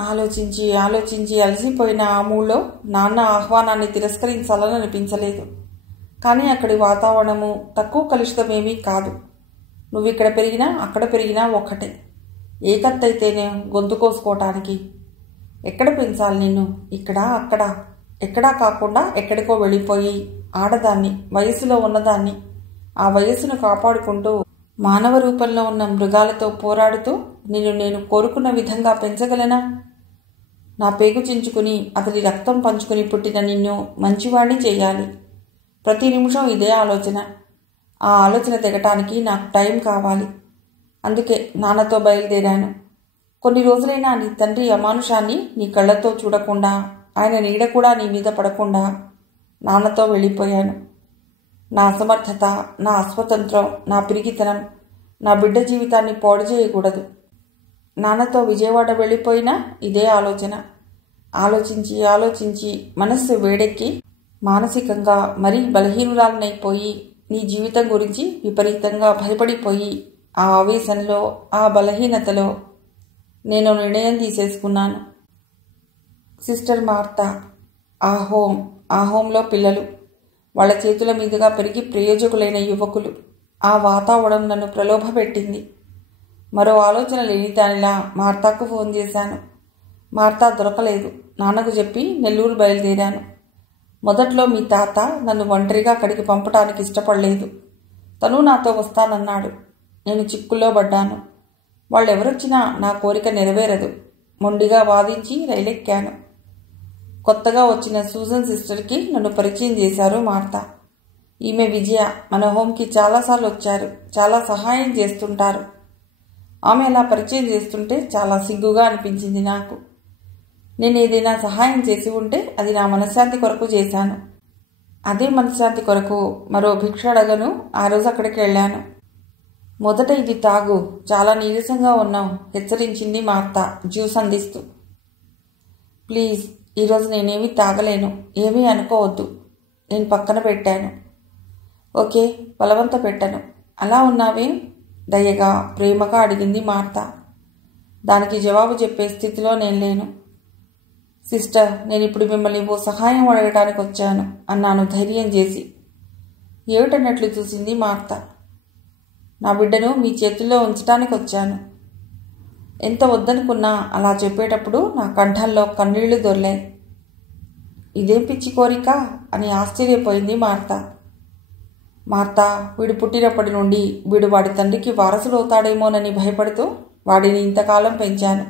ఆలోచించి ఆలోచించి అలసిపోయిన ఆ మూళ్ళో నాన్న ఆహ్వానాన్ని తిరస్కరించాలని అనిపించలేదు. కానీ అక్కడి వాతావరణము తక్కువ కలుషితమేమీ కాదు. నువ్విక్కడ పెరిగినా అక్కడ పెరిగినా ఒక్కటే. ఏకత్తైతేనే గొంతు కోసుకోవటానికి. ఎక్కడ పెంచాలి నిన్ను? ఇక్కడ అక్కడ ఎక్కడా కాకుండా ఎక్కడికో వెళ్ళిపోయి ఆడదాన్ని, వయస్సులో ఉన్నదాన్ని, ఆ వయస్సును కాపాడుకుంటూ మానవ రూపంలో ఉన్న మృగాలతో పోరాడుతూ నిన్ను నేను కోరుకున్న విధంగా పెంచగలనా? నా పేగు చించుకుని అతడి రక్తం పంచుకుని పుట్టిన నిన్ను మంచివాణ్ణి చేయాలి. ప్రతి నిమిషం ఇదే ఆలోచన. ఆ ఆలోచన తెగటానికి నాకు టైం కావాలి. అందుకే నాన్నతో బయలుదేరాను. కొన్ని రోజులైనా నీ తండ్రి అమానుషాన్ని నీ కళ్ళతో చూడకుండా, ఆయన నీడ కూడా నీ మీద పడకుండా నాన్నతో వెళ్ళిపోయాను. నా అసమర్థత, నా అస్వతంత్రం, నా పిరిగితనం నా బిడ్డ జీవితాన్ని పాడు చేయకూడదు. నాన్నతో విజయవాడ వెళ్ళిపోయినా ఇదే ఆలోచన. ఆలోచించి ఆలోచించి మనస్సు వేడెక్కి మానసికంగా మరీ బలహీనురాలనైపోయి నీ జీవితం గురించి విపరీతంగా భయపడిపోయి ఆ ఆవేశంలో, ఆ బలహీనతలో నేను నిర్ణయం తీసేసుకున్నాను. సిస్టర్ మార్తా, ఆ హోంలో పిల్లలు, వాళ్ళ చేతుల మీదుగా పెరిగి ప్రయోజకులైన యువకులు, ఆ వాతావరణం నన్ను ప్రలోభపెట్టింది. మరో ఆలోచన లేని దానిలా మార్తాకు ఫోన్ చేశాను. మార్తా దొరకలేదు. నాన్నకు చెప్పి నెల్లూరు బయలుదేరాను. మొదట్లో మీ తాత నన్ను ఒంటరిగా అక్కడికి పంపటానికి ఇష్టపడలేదు. తను నాతో వస్తానన్నాడు. నేను చిక్కుల్లో పడ్డాను. వాళ్ళెవరొచ్చినా నా కోరిక నెరవేరదు. మొండిగా వాదించి రైలెక్కాను. కొత్తగా వచ్చిన సూజన్ సిస్టర్కి నన్ను పరిచయం చేశారు మార్తా. ఈమె విజయ మన హోంకి చాలాసార్లు వచ్చారు. చాలా సహాయం చేస్తుంటారు. ఆమె అలా పరిచయం చేస్తుంటే చాలా సిగ్గుగా అనిపించింది నాకు. నేను ఏదైనా సహాయం చేసి ఉంటే అది నా మనశ్శాంతి కొరకు చేశాను. అదే మనశ్శాంతి కొరకు మరో భిక్ష అడగను ఆ రోజు అక్కడికి వెళ్ళాను. మొదట ఇది తాగు, చాలా నీరసంగా ఉన్నావు హెచ్చరించింది మార్తా జ్యూస్ అందిస్తూ. ప్లీజ్, ఈరోజు నేనేమీ తాగలేను, ఏమీ అనుకోవద్దు. నేను పక్కన పెట్టాను. ఓకే, బలవంత పెట్టను. అలా ఉన్నావేం? దయగా, ప్రేమగా అడిగింది మార్తా. దానికి జవాబు చెప్పే స్థితిలో నేను లేను. సిస్టర్, నేను ఇప్పుడు మిమ్మల్ని ఓ సహాయం అడగడానికి వచ్చాను అన్నాను ధైర్యం చేసి. ఏమిటన్నట్లు చూసింది మార్తా. నా బిడ్డను మీ చేతుల్లో ఉంచడానికి వచ్చాను. ఎంత వద్దనుకున్నా అలా చెప్పేటప్పుడు నా కంఠంలో కన్నీళ్లు దొర్లాయి. ఇదేం పిచ్చి కోరిక అని ఆశ్చర్యపోయింది మార్తా. మార్తా, వీడు పుట్టినప్పటి నుండి వీడు వాడి తండ్రికి వారసుడవుతాడేమోనని భయపడుతూ వాడిని ఇంతకాలం పెంచాను.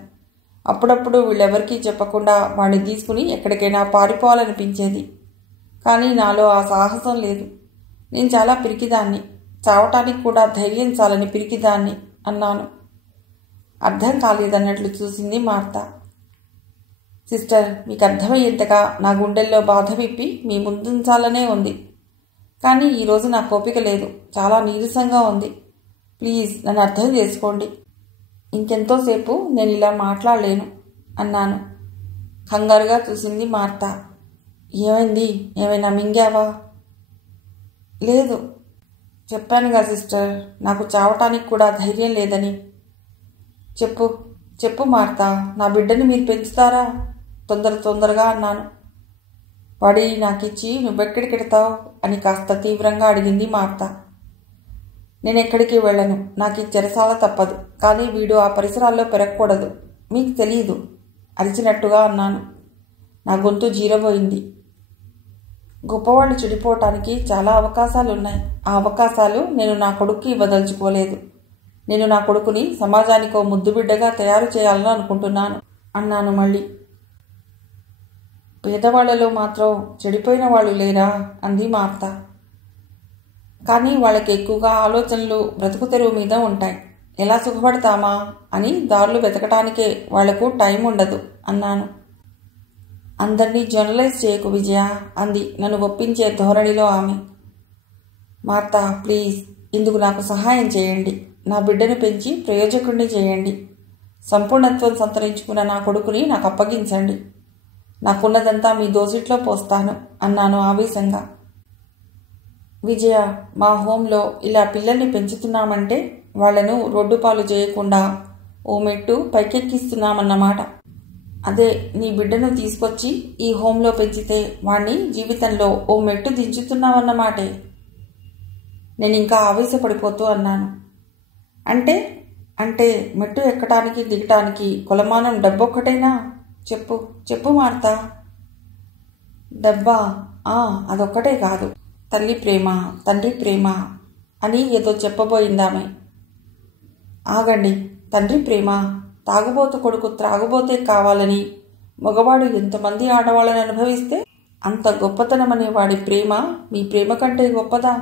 అప్పుడప్పుడు వీళ్ళెవరికీ చెప్పకుండా వాడిని తీసుకుని ఎక్కడికైనా పారిపోవాలనిపించేది. కానీ నాలో ఆ సాహసం లేదు. నేను చాలా పిరికిదాన్ని, చావటానికి కూడా ధైర్యం చాలని పిరికిదాన్ని అన్నాను. అర్థం కాలేదన్నట్లు చూసింది మార్తా. సిస్టర్, మీకు అర్థమయ్యేంతగా నా గుండెల్లో బాధ విప్పి మీ ముందుంచాలనే ఉంది. కానీ ఈరోజు నాకు ఓపిక లేదు. చాలా నీరసంగా ఉంది. ప్లీజ్ నన్ను అర్థం చేసుకోండి. ఇంకెంతోసేపు నేను ఇలా మాట్లాడలేను అన్నాను. కంగారుగా చూసింది మార్తా. ఏమైంది? ఏమైనా మింగావా? లేదు. చెప్పానుగా సిస్టర్, నాకు చావటానికి కూడా ధైర్యం లేదని. చెప్పు మార్తా, నా బిడ్డని మీరు పెంచుతారా? తొందరగా అన్నాను. వాడిని నాకిచ్చి నువ్వెక్కడికెడతావు అని కాస్త తీవ్రంగా అడిగింది మార్తా. నేనెక్కడికి వెళ్ళను. నాకు ఈ చెరసాల తప్పదు. కానీ వీడు ఆ పరిసరాల్లో పెరగకూడదు. మీకు తెలీదు అరిచినట్టుగా అన్నాను. నా గొంతు జీరబోయింది. గొప్పవాళ్ళు చెడిపోవటానికి చాలా అవకాశాలున్నాయి. ఆ అవకాశాలు నేను నా కొడుక్కి ఇవ్వదలుచుకోలేదు. నేను నా కొడుకుని సమాజానికో ముద్దుబిడ్డగా తయారు చేయాలని అనుకుంటున్నాను అన్నాను మళ్ళీ. పేదవాళ్లలో మాత్రం చెడిపోయిన వాళ్ళు లేరా అంది మార్త. కానీ వాళ్ళకి ఎక్కువగా ఆలోచనలు బ్రతుకు తెరువు మీద ఉంటాయి. ఎలా సుఖపడతామా అని దారులు వెతకటానికే వాళ్లకు టైం ఉండదు అన్నాను. అందరినీ జర్నలైజ్ చేయకు విజయ అంది నన్ను ఒప్పించే ధోరణిలో ఆమె. మార్త, ప్లీజ్, ఇందుకు నాకు సహాయం చేయండి. నా బిడ్డను పెంచి ప్రయోజకుడిని చేయండి. సంపూర్ణత్వం సంతరించుకున్న నా కొడుకుని నాకు అప్పగించండి. నాకున్నదంతా మీ దోసిట్లో పోస్తాను అన్నాను ఆవేశంగా. విజయ, మా హోంలో ఇలా పిల్లల్ని పెంచుతున్నామంటే వాళ్లను రోడ్డు పాలు చేయకుండా ఓ మెట్టు పైకెక్కిస్తున్నామన్నమాట. అదే నీ బిడ్డను తీసుకొచ్చి ఈ హోంలో పెంచితే వాణ్ణి జీవితంలో ఓ మెట్టు దించుతున్నామన్నమాటే. నేనింకా ఆవేశపడిపోతూ అన్నాను. అంటే అంటే మెట్టు ఎక్కటానికి దిగటానికి కొలమానం డబ్బొక్కటేనా? చెప్పు చెప్పు మార్త. డబ్బా? అదొక్కటే కాదు. తల్లి ప్రేమ, తండ్రి ప్రేమ అని ఏదో చెప్పబోయిందామె. ఆగండి. తండ్రి ప్రేమ, తాగుబోతు కొడుకు త్రాగుబోతే కావాలని మగవాడు ఎంతమంది ఆడవాళ్ళని అనుభవిస్తే అంత గొప్పతనమనే వాడి ప్రేమ మీ ప్రేమ కంటే గొప్పదా?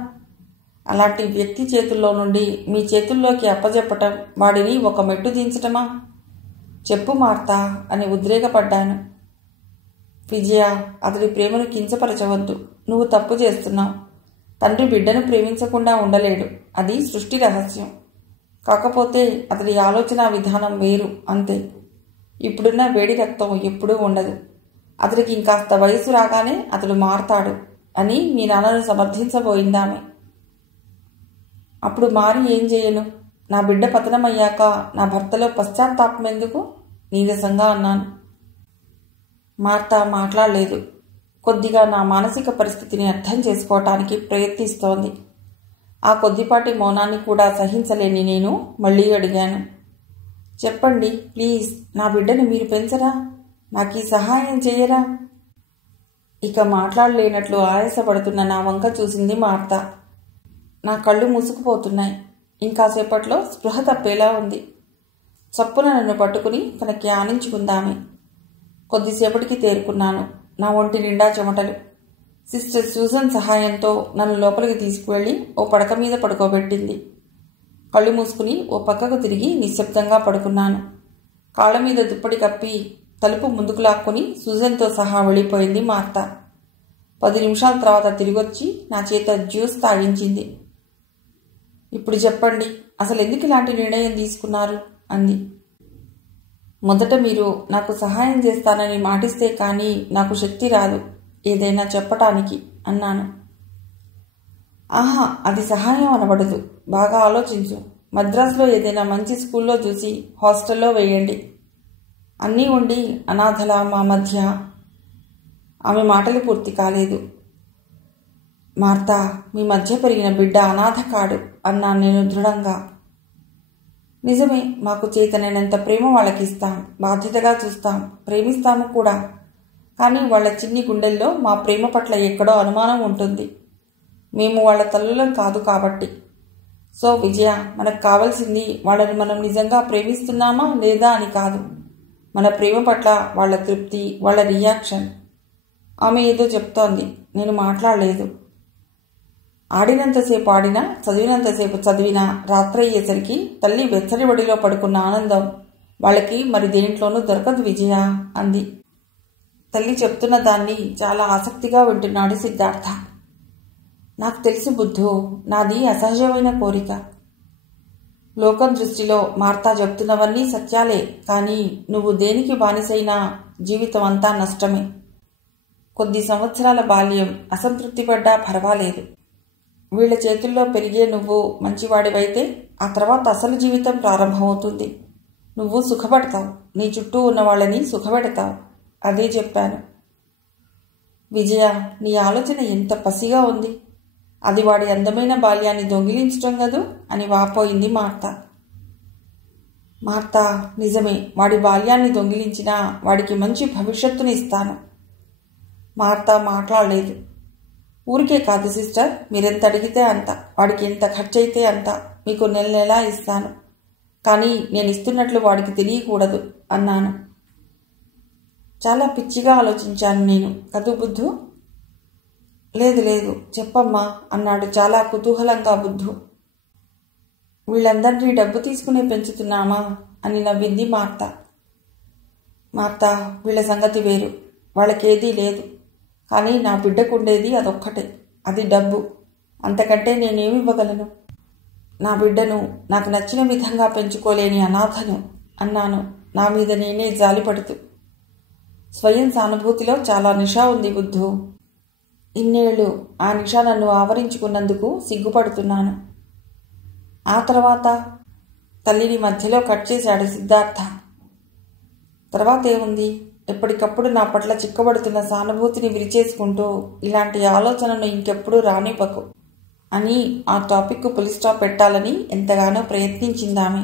అలాంటి వ్యక్తి చేతుల్లో నుండి మీ చేతుల్లోకి అప్పజెప్పటం వాడిని ఒక మెట్టు దించటమా? చెప్పు మార్తా అని ఉద్రేకపడ్డాను. విజయ, అతడి ప్రేమను కించపరచవద్దు. నువ్వు తప్పు చేస్తున్నావు. తండ్రి బిడ్డను ప్రేమించకుండా ఉండలేడు. అది సృష్టి రహస్యం. కాకపోతే అతడి ఆలోచన విధానం వేరు, అంతే. ఇప్పుడున్న వేడి రక్తం ఎప్పుడూ ఉండదు. అతడికి ఇంకాస్త వయసు రాగానే అతడు మారతాడు అని మీ నాన్నను సమర్థించబోయిందామె. అప్పుడు మారి ఏం చేయను? నా బిడ్డ పతనమయ్యాక నా భర్తలో పశ్చాత్తాపం ఎందుకు? నీరసంగా అన్నాను. మార్త మాట్లాడలేదు. కొద్దిగా నా మానసిక పరిస్థితిని అర్థం చేసుకోవటానికి ప్రయత్నిస్తోంది. ఆ కొద్దిపాటి మౌనాన్ని కూడా సహించలేని నేను మళ్ళీ అడిగాను. చెప్పండి ప్లీజ్, నా బిడ్డను మీరు పెంచరా? నాకు ఈ సహాయం చేయరా? ఇక మాట్లాడలేనట్లు ఆయాసపడుతున్న నా వంక చూసింది మార్త. నా కళ్ళు మూసుకుపోతున్నాయి. ఇంకాసేపట్లో స్పృహ తప్పేలా ఉంది. చప్పున నన్ను పట్టుకుని తనకి ఆనించుకుందామే. కొద్దిసేపటికి తేరుకున్నాను. నా ఒంటి నిండా చెమటలు. సిస్టర్ సూజన్ సహాయంతో నన్ను లోపలికి తీసుకువెళ్ళి ఓ పడక మీద పడుకోబెట్టింది. కళ్ళు మూసుకుని ఓ పక్కకు తిరిగి నిశ్శబ్దంగా పడుకున్నాను. కాళ్ళ మీద దుప్పటి కప్పి తలుపు ముందుకు లాక్కుని సూజన్తో సహా వెళ్ళిపోయింది మార్త. 10 నిమిషాల తర్వాత తిరిగొచ్చి నా చేత జ్యూస్ తాగించింది. ఇప్పుడు చెప్పండి, అసలు ఎందుకు ఇలాంటి నిర్ణయం తీసుకున్నారు అంది. మొదట మీరు నాకు సహాయం చేస్తానని మాటిస్తే కానీ నాకు శక్తి రాదు ఏదైనా చెప్పటానికి అన్నాను. ఆహా, అది సహాయం అనబడదు. బాగా ఆలోచించు. మద్రాసులో ఏదైనా మంచి స్కూల్లో చూసి హాస్టల్లో వేయండి. అన్నీ ఉండి అనాథల మా మధ్య. ఆమె మాటలు పూర్తి కాలేదు. మార్తా, మీ మధ్య పెరిగిన బిడ్డ అనాథ కాడు అన్నాను నేను దృఢంగా. నిజమే, మాకు చేతనైనంత ప్రేమ వాళ్ళకి ఇస్తాం, బాధ్యతగా చూస్తాం, ప్రేమిస్తాము కూడా. కానీ వాళ్ళ చిన్ని గుండెల్లో మా ప్రేమ పట్ల ఎక్కడో అనుమానం ఉంటుంది. మేము వాళ్ళ తల్లులం కాదు కాబట్టి. సో విజయ, మనకు కావాల్సింది వాళ్ళని మనం నిజంగా ప్రేమిస్తున్నామా లేదా అని కాదు, మన ప్రేమ పట్ల వాళ్ళ తృప్తి, వాళ్ళ రియాక్షన్. ఆమె ఏదో చెప్తోంది. నేను మాట్లాడలేదు. ఆడినంతసేపు ఆడినా, చదివినంతసేపు చదివినా రాత్రయ్యేసరికి తల్లి వెచ్చని ఒడిలో పడుకున్న ఆనందం వాళ్ళకి మరి దేంట్లోనూ దొరకదు విజయ అంది. తల్లి చెప్తున్న దాన్ని చాలా ఆసక్తిగా వింటున్నాడు సిద్ధార్థ. నాకు తెలుసు బుద్ధు, నాది అసహజమైన కోరిక. లోకం దృష్టిలో మార్తా చెప్తున్నవన్నీ సత్యాలే. కానీ నువ్వు దేనికి బానిసైనా జీవితం అంతా నష్టమే. కొద్ది సంవత్సరాల బాల్యం అసంతృప్తి పడ్డా పర్వాలేదు. వీళ్ల చేతుల్లో పెరిగే నువ్వు మంచివాడివైతే ఆ తర్వాత అసలు జీవితం ప్రారంభమవుతుంది. నువ్వు సుఖపడతావు, నీ చుట్టూ ఉన్న వాళ్ళని సుఖపెడతావు. అదే చెప్పాను. విజయ, నీ ఆలోచన ఎంత పసిగా ఉంది. అది వాడి అందమైన బాల్యాన్ని దొంగిలించటం కదూ అని వాపోయింది మార్త. మార్త, నిజమే, వాడి బాల్యాన్ని దొంగిలించినా వాడికి మంచి భవిష్యత్తుని ఇస్తాను. మార్త మాట్లాడలేదు. ఊరికే కాదు సిస్టర్, మీరెంత అడిగితే అంత, వాడికి ఎంత ఖర్చయితే అంత మీకు నెల నెలా ఇస్తాను. కానీ నేను ఇస్తున్నట్లు వాడికి తెలియకూడదు అన్నాను. చాలా పిచ్చిగా ఆలోచించాను నేను కదూ బుద్ధు? లేదు లేదు, చెప్పమ్మా అన్నాడు చాలా కుతూహలంగా బుద్ధు. వీళ్ళందరినీ డబ్బు తీసుకునే పెంచుతున్నామా అని నవ్వింది మార్త. మార్త, వీళ్ళ సంగతి వేరు, వాళ్ళకేదీ లేదు. కానీ నా బిడ్డకుండేది అదొక్కటే, అది డబ్బు. అంతకంటే నేనేమివ్వగలను? నా బిడ్డను నాకు నచ్చిన విధంగా పెంచుకోలేని అనాథను అన్నాను నా మీద నేనే జాలిపడుతూ. స్వయం సానుభూతిలో చాలా నిషా ఉంది బుద్ధు. ఇన్నేళ్ళు ఆ నిషా నన్ను ఆవరించుకున్నందుకు సిగ్గుపడుతున్నాను. ఆ తర్వాత తల్లిని మధ్యలో కట్ చేశాడు సిద్ధార్థ. తర్వాత ఏముంది? ఎప్పటికప్పుడు నా పట్ల చిక్కబడుతున్న సానుభూతిని విరిచేసుకుంటూ ఇలాంటి ఆలోచనను ఇంకెప్పుడు రానివ్వకు అని ఆ టాపిక్కు పులి స్టాప్ పెట్టాలని ఎంతగానో ప్రయత్నించిందామె.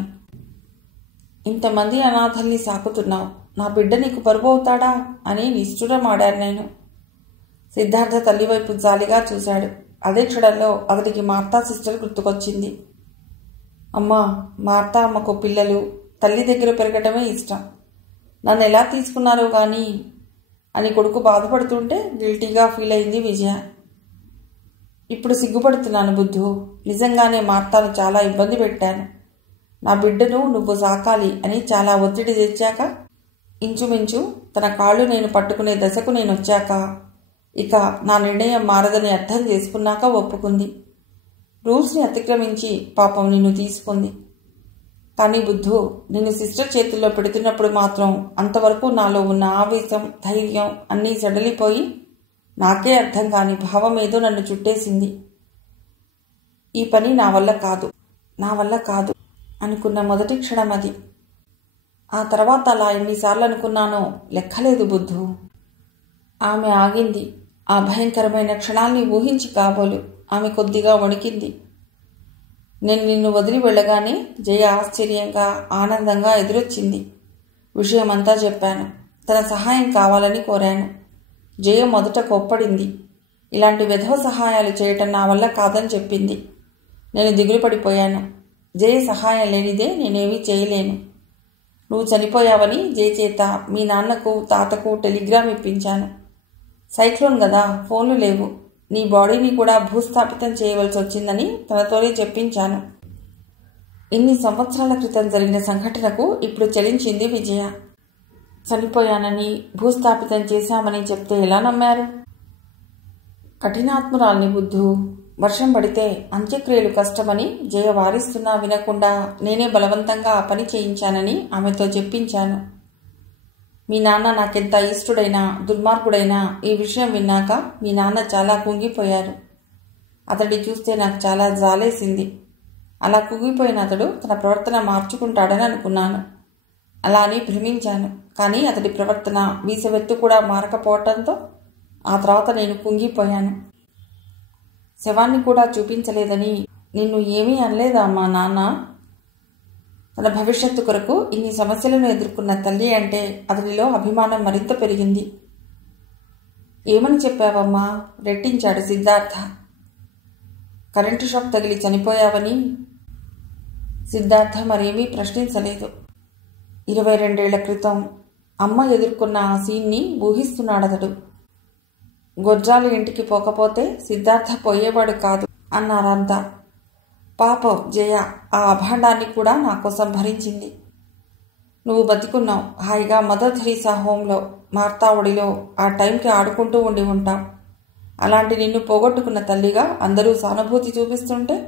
ఇంతమంది అనాథల్ని సాకుతున్నావు, నా బిడ్డ నీకు బరువు అవుతాడా అని నిష్ఠురమాడాను నేను. సిద్ధార్థ తల్లి వైపు జాలిగా చూశాడు. అదే క్షణంలో అతడికి మార్తా సిస్టర్ గుర్తుకొచ్చింది. అమ్మా, మార్తా అమ్మకు పిల్లలు తల్లి దగ్గర పెరగటమే ఇష్టం. నన్ను ఎలా తీసుకున్నారో కానీ అని కొడుకు బాధపడుతుంటే గిల్టీగా ఫీల్ అయింది విజయ. ఇప్పుడు సిగ్గుపడుతున్నాను బుద్ధు. నిజంగానే మార్తాను చాలా ఇబ్బంది పెట్టాను. నా బిడ్డను నువ్వు సాకాలి అని చాలా ఒత్తిడి తెచ్చాక, ఇంచుమించు తన కాళ్ళు నేను పట్టుకునే దశకు నేను వచ్చాక, ఇక నా నిర్ణయం మారదని అర్థం చేసుకున్నాక ఒప్పుకుంది. రూల్స్ని అతిక్రమించి పాపం నిన్ను తీసుకుంది. కానీ బుద్ధు, నిన్ను సిస్టర్ చేతుల్లో పెడుతున్నప్పుడు మాత్రం అంతవరకు నాలో ఉన్న ఆవేశం, ధైర్యం అన్నీ సడలిపోయి నాకే అర్థం కాని భావం ఏదో నన్ను చుట్టేసింది. ఈ పని నా వల్ల కాదు అనుకున్న మొదటి క్షణం అది. ఆ తర్వాత అలా ఎన్నిసార్లు అనుకున్నానో లెక్కలేదు బుద్ధు. ఆమె ఆగింది. ఆ భయంకరమైన క్షణాల్ని ఊహించి కాబోలు ఆమె కొద్దిగా వణికింది. నేను నిన్ను వదిలి వెళ్ళగానే జయ ఆశ్చర్యంగా, ఆనందంగా ఎదురొచ్చింది. విషయమంతా చెప్పాను. తన సహాయం కావాలని కోరాను. జయ మొదట కోప్పడింది. ఇలాంటి విధవ సహాయాలు చేయటం నా వల్ల కాదని చెప్పింది. నేను దిగులు పడిపోయాను. జయ సహాయం లేనిదే నేనేమీ చేయలేను. నువ్వు చనిపోయావని జయ చేత మీ నాన్నకు, తాతకు టెలిగ్రామ్ ఇప్పించాను. సైక్లోన్ కదా, ఫోన్లు లేవు. నీ బాడీని కూడా భూస్థాపితం చేయవలసి వచ్చిందని తనతోనే చెప్పించాను. ఇన్ని సంవత్సరాల క్రితం జరిగిన సంఘటనకు ఇప్పుడు చలించింది విజయ. చనిపోయానని, భూస్థాపితం చేశామని చెప్తే ఎలా నమ్మారు? కఠినాత్మురాల్ని బుద్ధు. వర్షం పడితే అంత్యక్రియలు కష్టమని జయ వారిస్తున్నా వినకుండా నేనే బలవంతంగా ఆ పని చేయించానని ఆమెతో చెప్పించాను. మీ నాన్న నాకెంత ఇష్టుడైనా, దుర్మార్గుడైనా ఈ విషయం విన్నాక మీ నాన్న చాలా కుంగిపోయారు. అతడిని చూస్తే నాకు చాలా జాలేసింది. అలా కుంగిపోయిన అతడు తన ప్రవర్తన మార్చుకుంటాడని అనుకున్నాను. అలా అని భ్రమించాను. కానీ అతడి ప్రవర్తన వీసవెత్తు కూడా మారకపోవటంతో ఆ తర్వాత నేను కుంగిపోయాను. శవాన్ని కూడా చూపించలేదని నిన్ను ఏమీ అనలేదా మా నాన్న? తన భవిష్యత్తు కొరకు ఇన్ని సమస్యలను ఎదుర్కొన్న తల్లి అంటే అతనిలో అభిమానం మరింత పెరిగింది. ఏమని చెప్పావమ్మా? రెట్టించాడు సిద్ధార్థ. కరెంటు షాక్ తగిలి చనిపోయావని. సిద్ధార్థ మరేమీ ప్రశ్నించలేదు. 22 ఏళ్ల క్రితం అమ్మ ఎదుర్కొన్న ఆ సీన్ని ఊహిస్తున్నాడతడు. గొడ్రాలు ఇంటికి పోకపోతే సిద్ధార్థ పోయేవాడు కాదు అన్నారంతా. పాపం జయ ఆ అభాండాన్ని కూడా నా కోసం భరించింది. నువ్వు బతికున్నావు. హాయిగా మదర్ థెరీసా హోంలో, మార్తా ఒడిలో ఆ టైంకి ఆడుకుంటూ ఉండి ఉంటావు. అలాంటి నిన్ను పోగొట్టుకున్న తల్లిగా అందరూ సానుభూతి చూపిస్తుంటే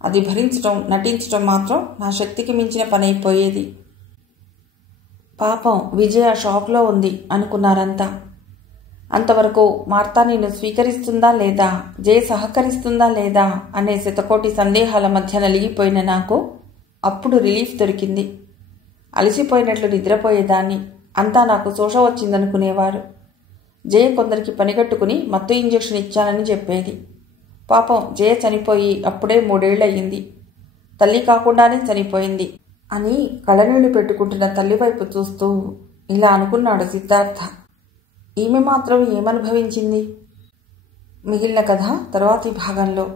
అది భరించటం, నటించటం మాత్రం నా శక్తికి మించిన పని అయిపోయేది. పాపం విజయ షాక్లో ఉంది అనుకున్నారంతా. అంతవరకు మార్తా నిన్ను స్వీకరిస్తుందా లేదా, జయ సహకరిస్తుందా లేదా అనే శతకోటి సందేహాల మధ్య నలిగిపోయిన నాకు అప్పుడు రిలీఫ్ దొరికింది. అలసిపోయినట్లు నిద్రపోయేదాన్ని. అంతా నాకు శోష వచ్చిందనుకునేవారు. జయ కొందరికి పనిగట్టుకుని మత్తు ఇంజెక్షన్ ఇచ్చానని చెప్పేది. పాపం జయ చనిపోయి అప్పుడే 3 ఏళ్లయ్యింది. తల్లి కాకుండానే చనిపోయింది అని కళ్ళనీళ్లు పెట్టుకుంటున్న తల్లి వైపు చూస్తూ ఇలా అనుకున్నాడు సిద్ధార్థ. ఈమె మాత్రం ఏమనుభవించింది? మిగిలిన కథ తర్వాతి భాగంలో.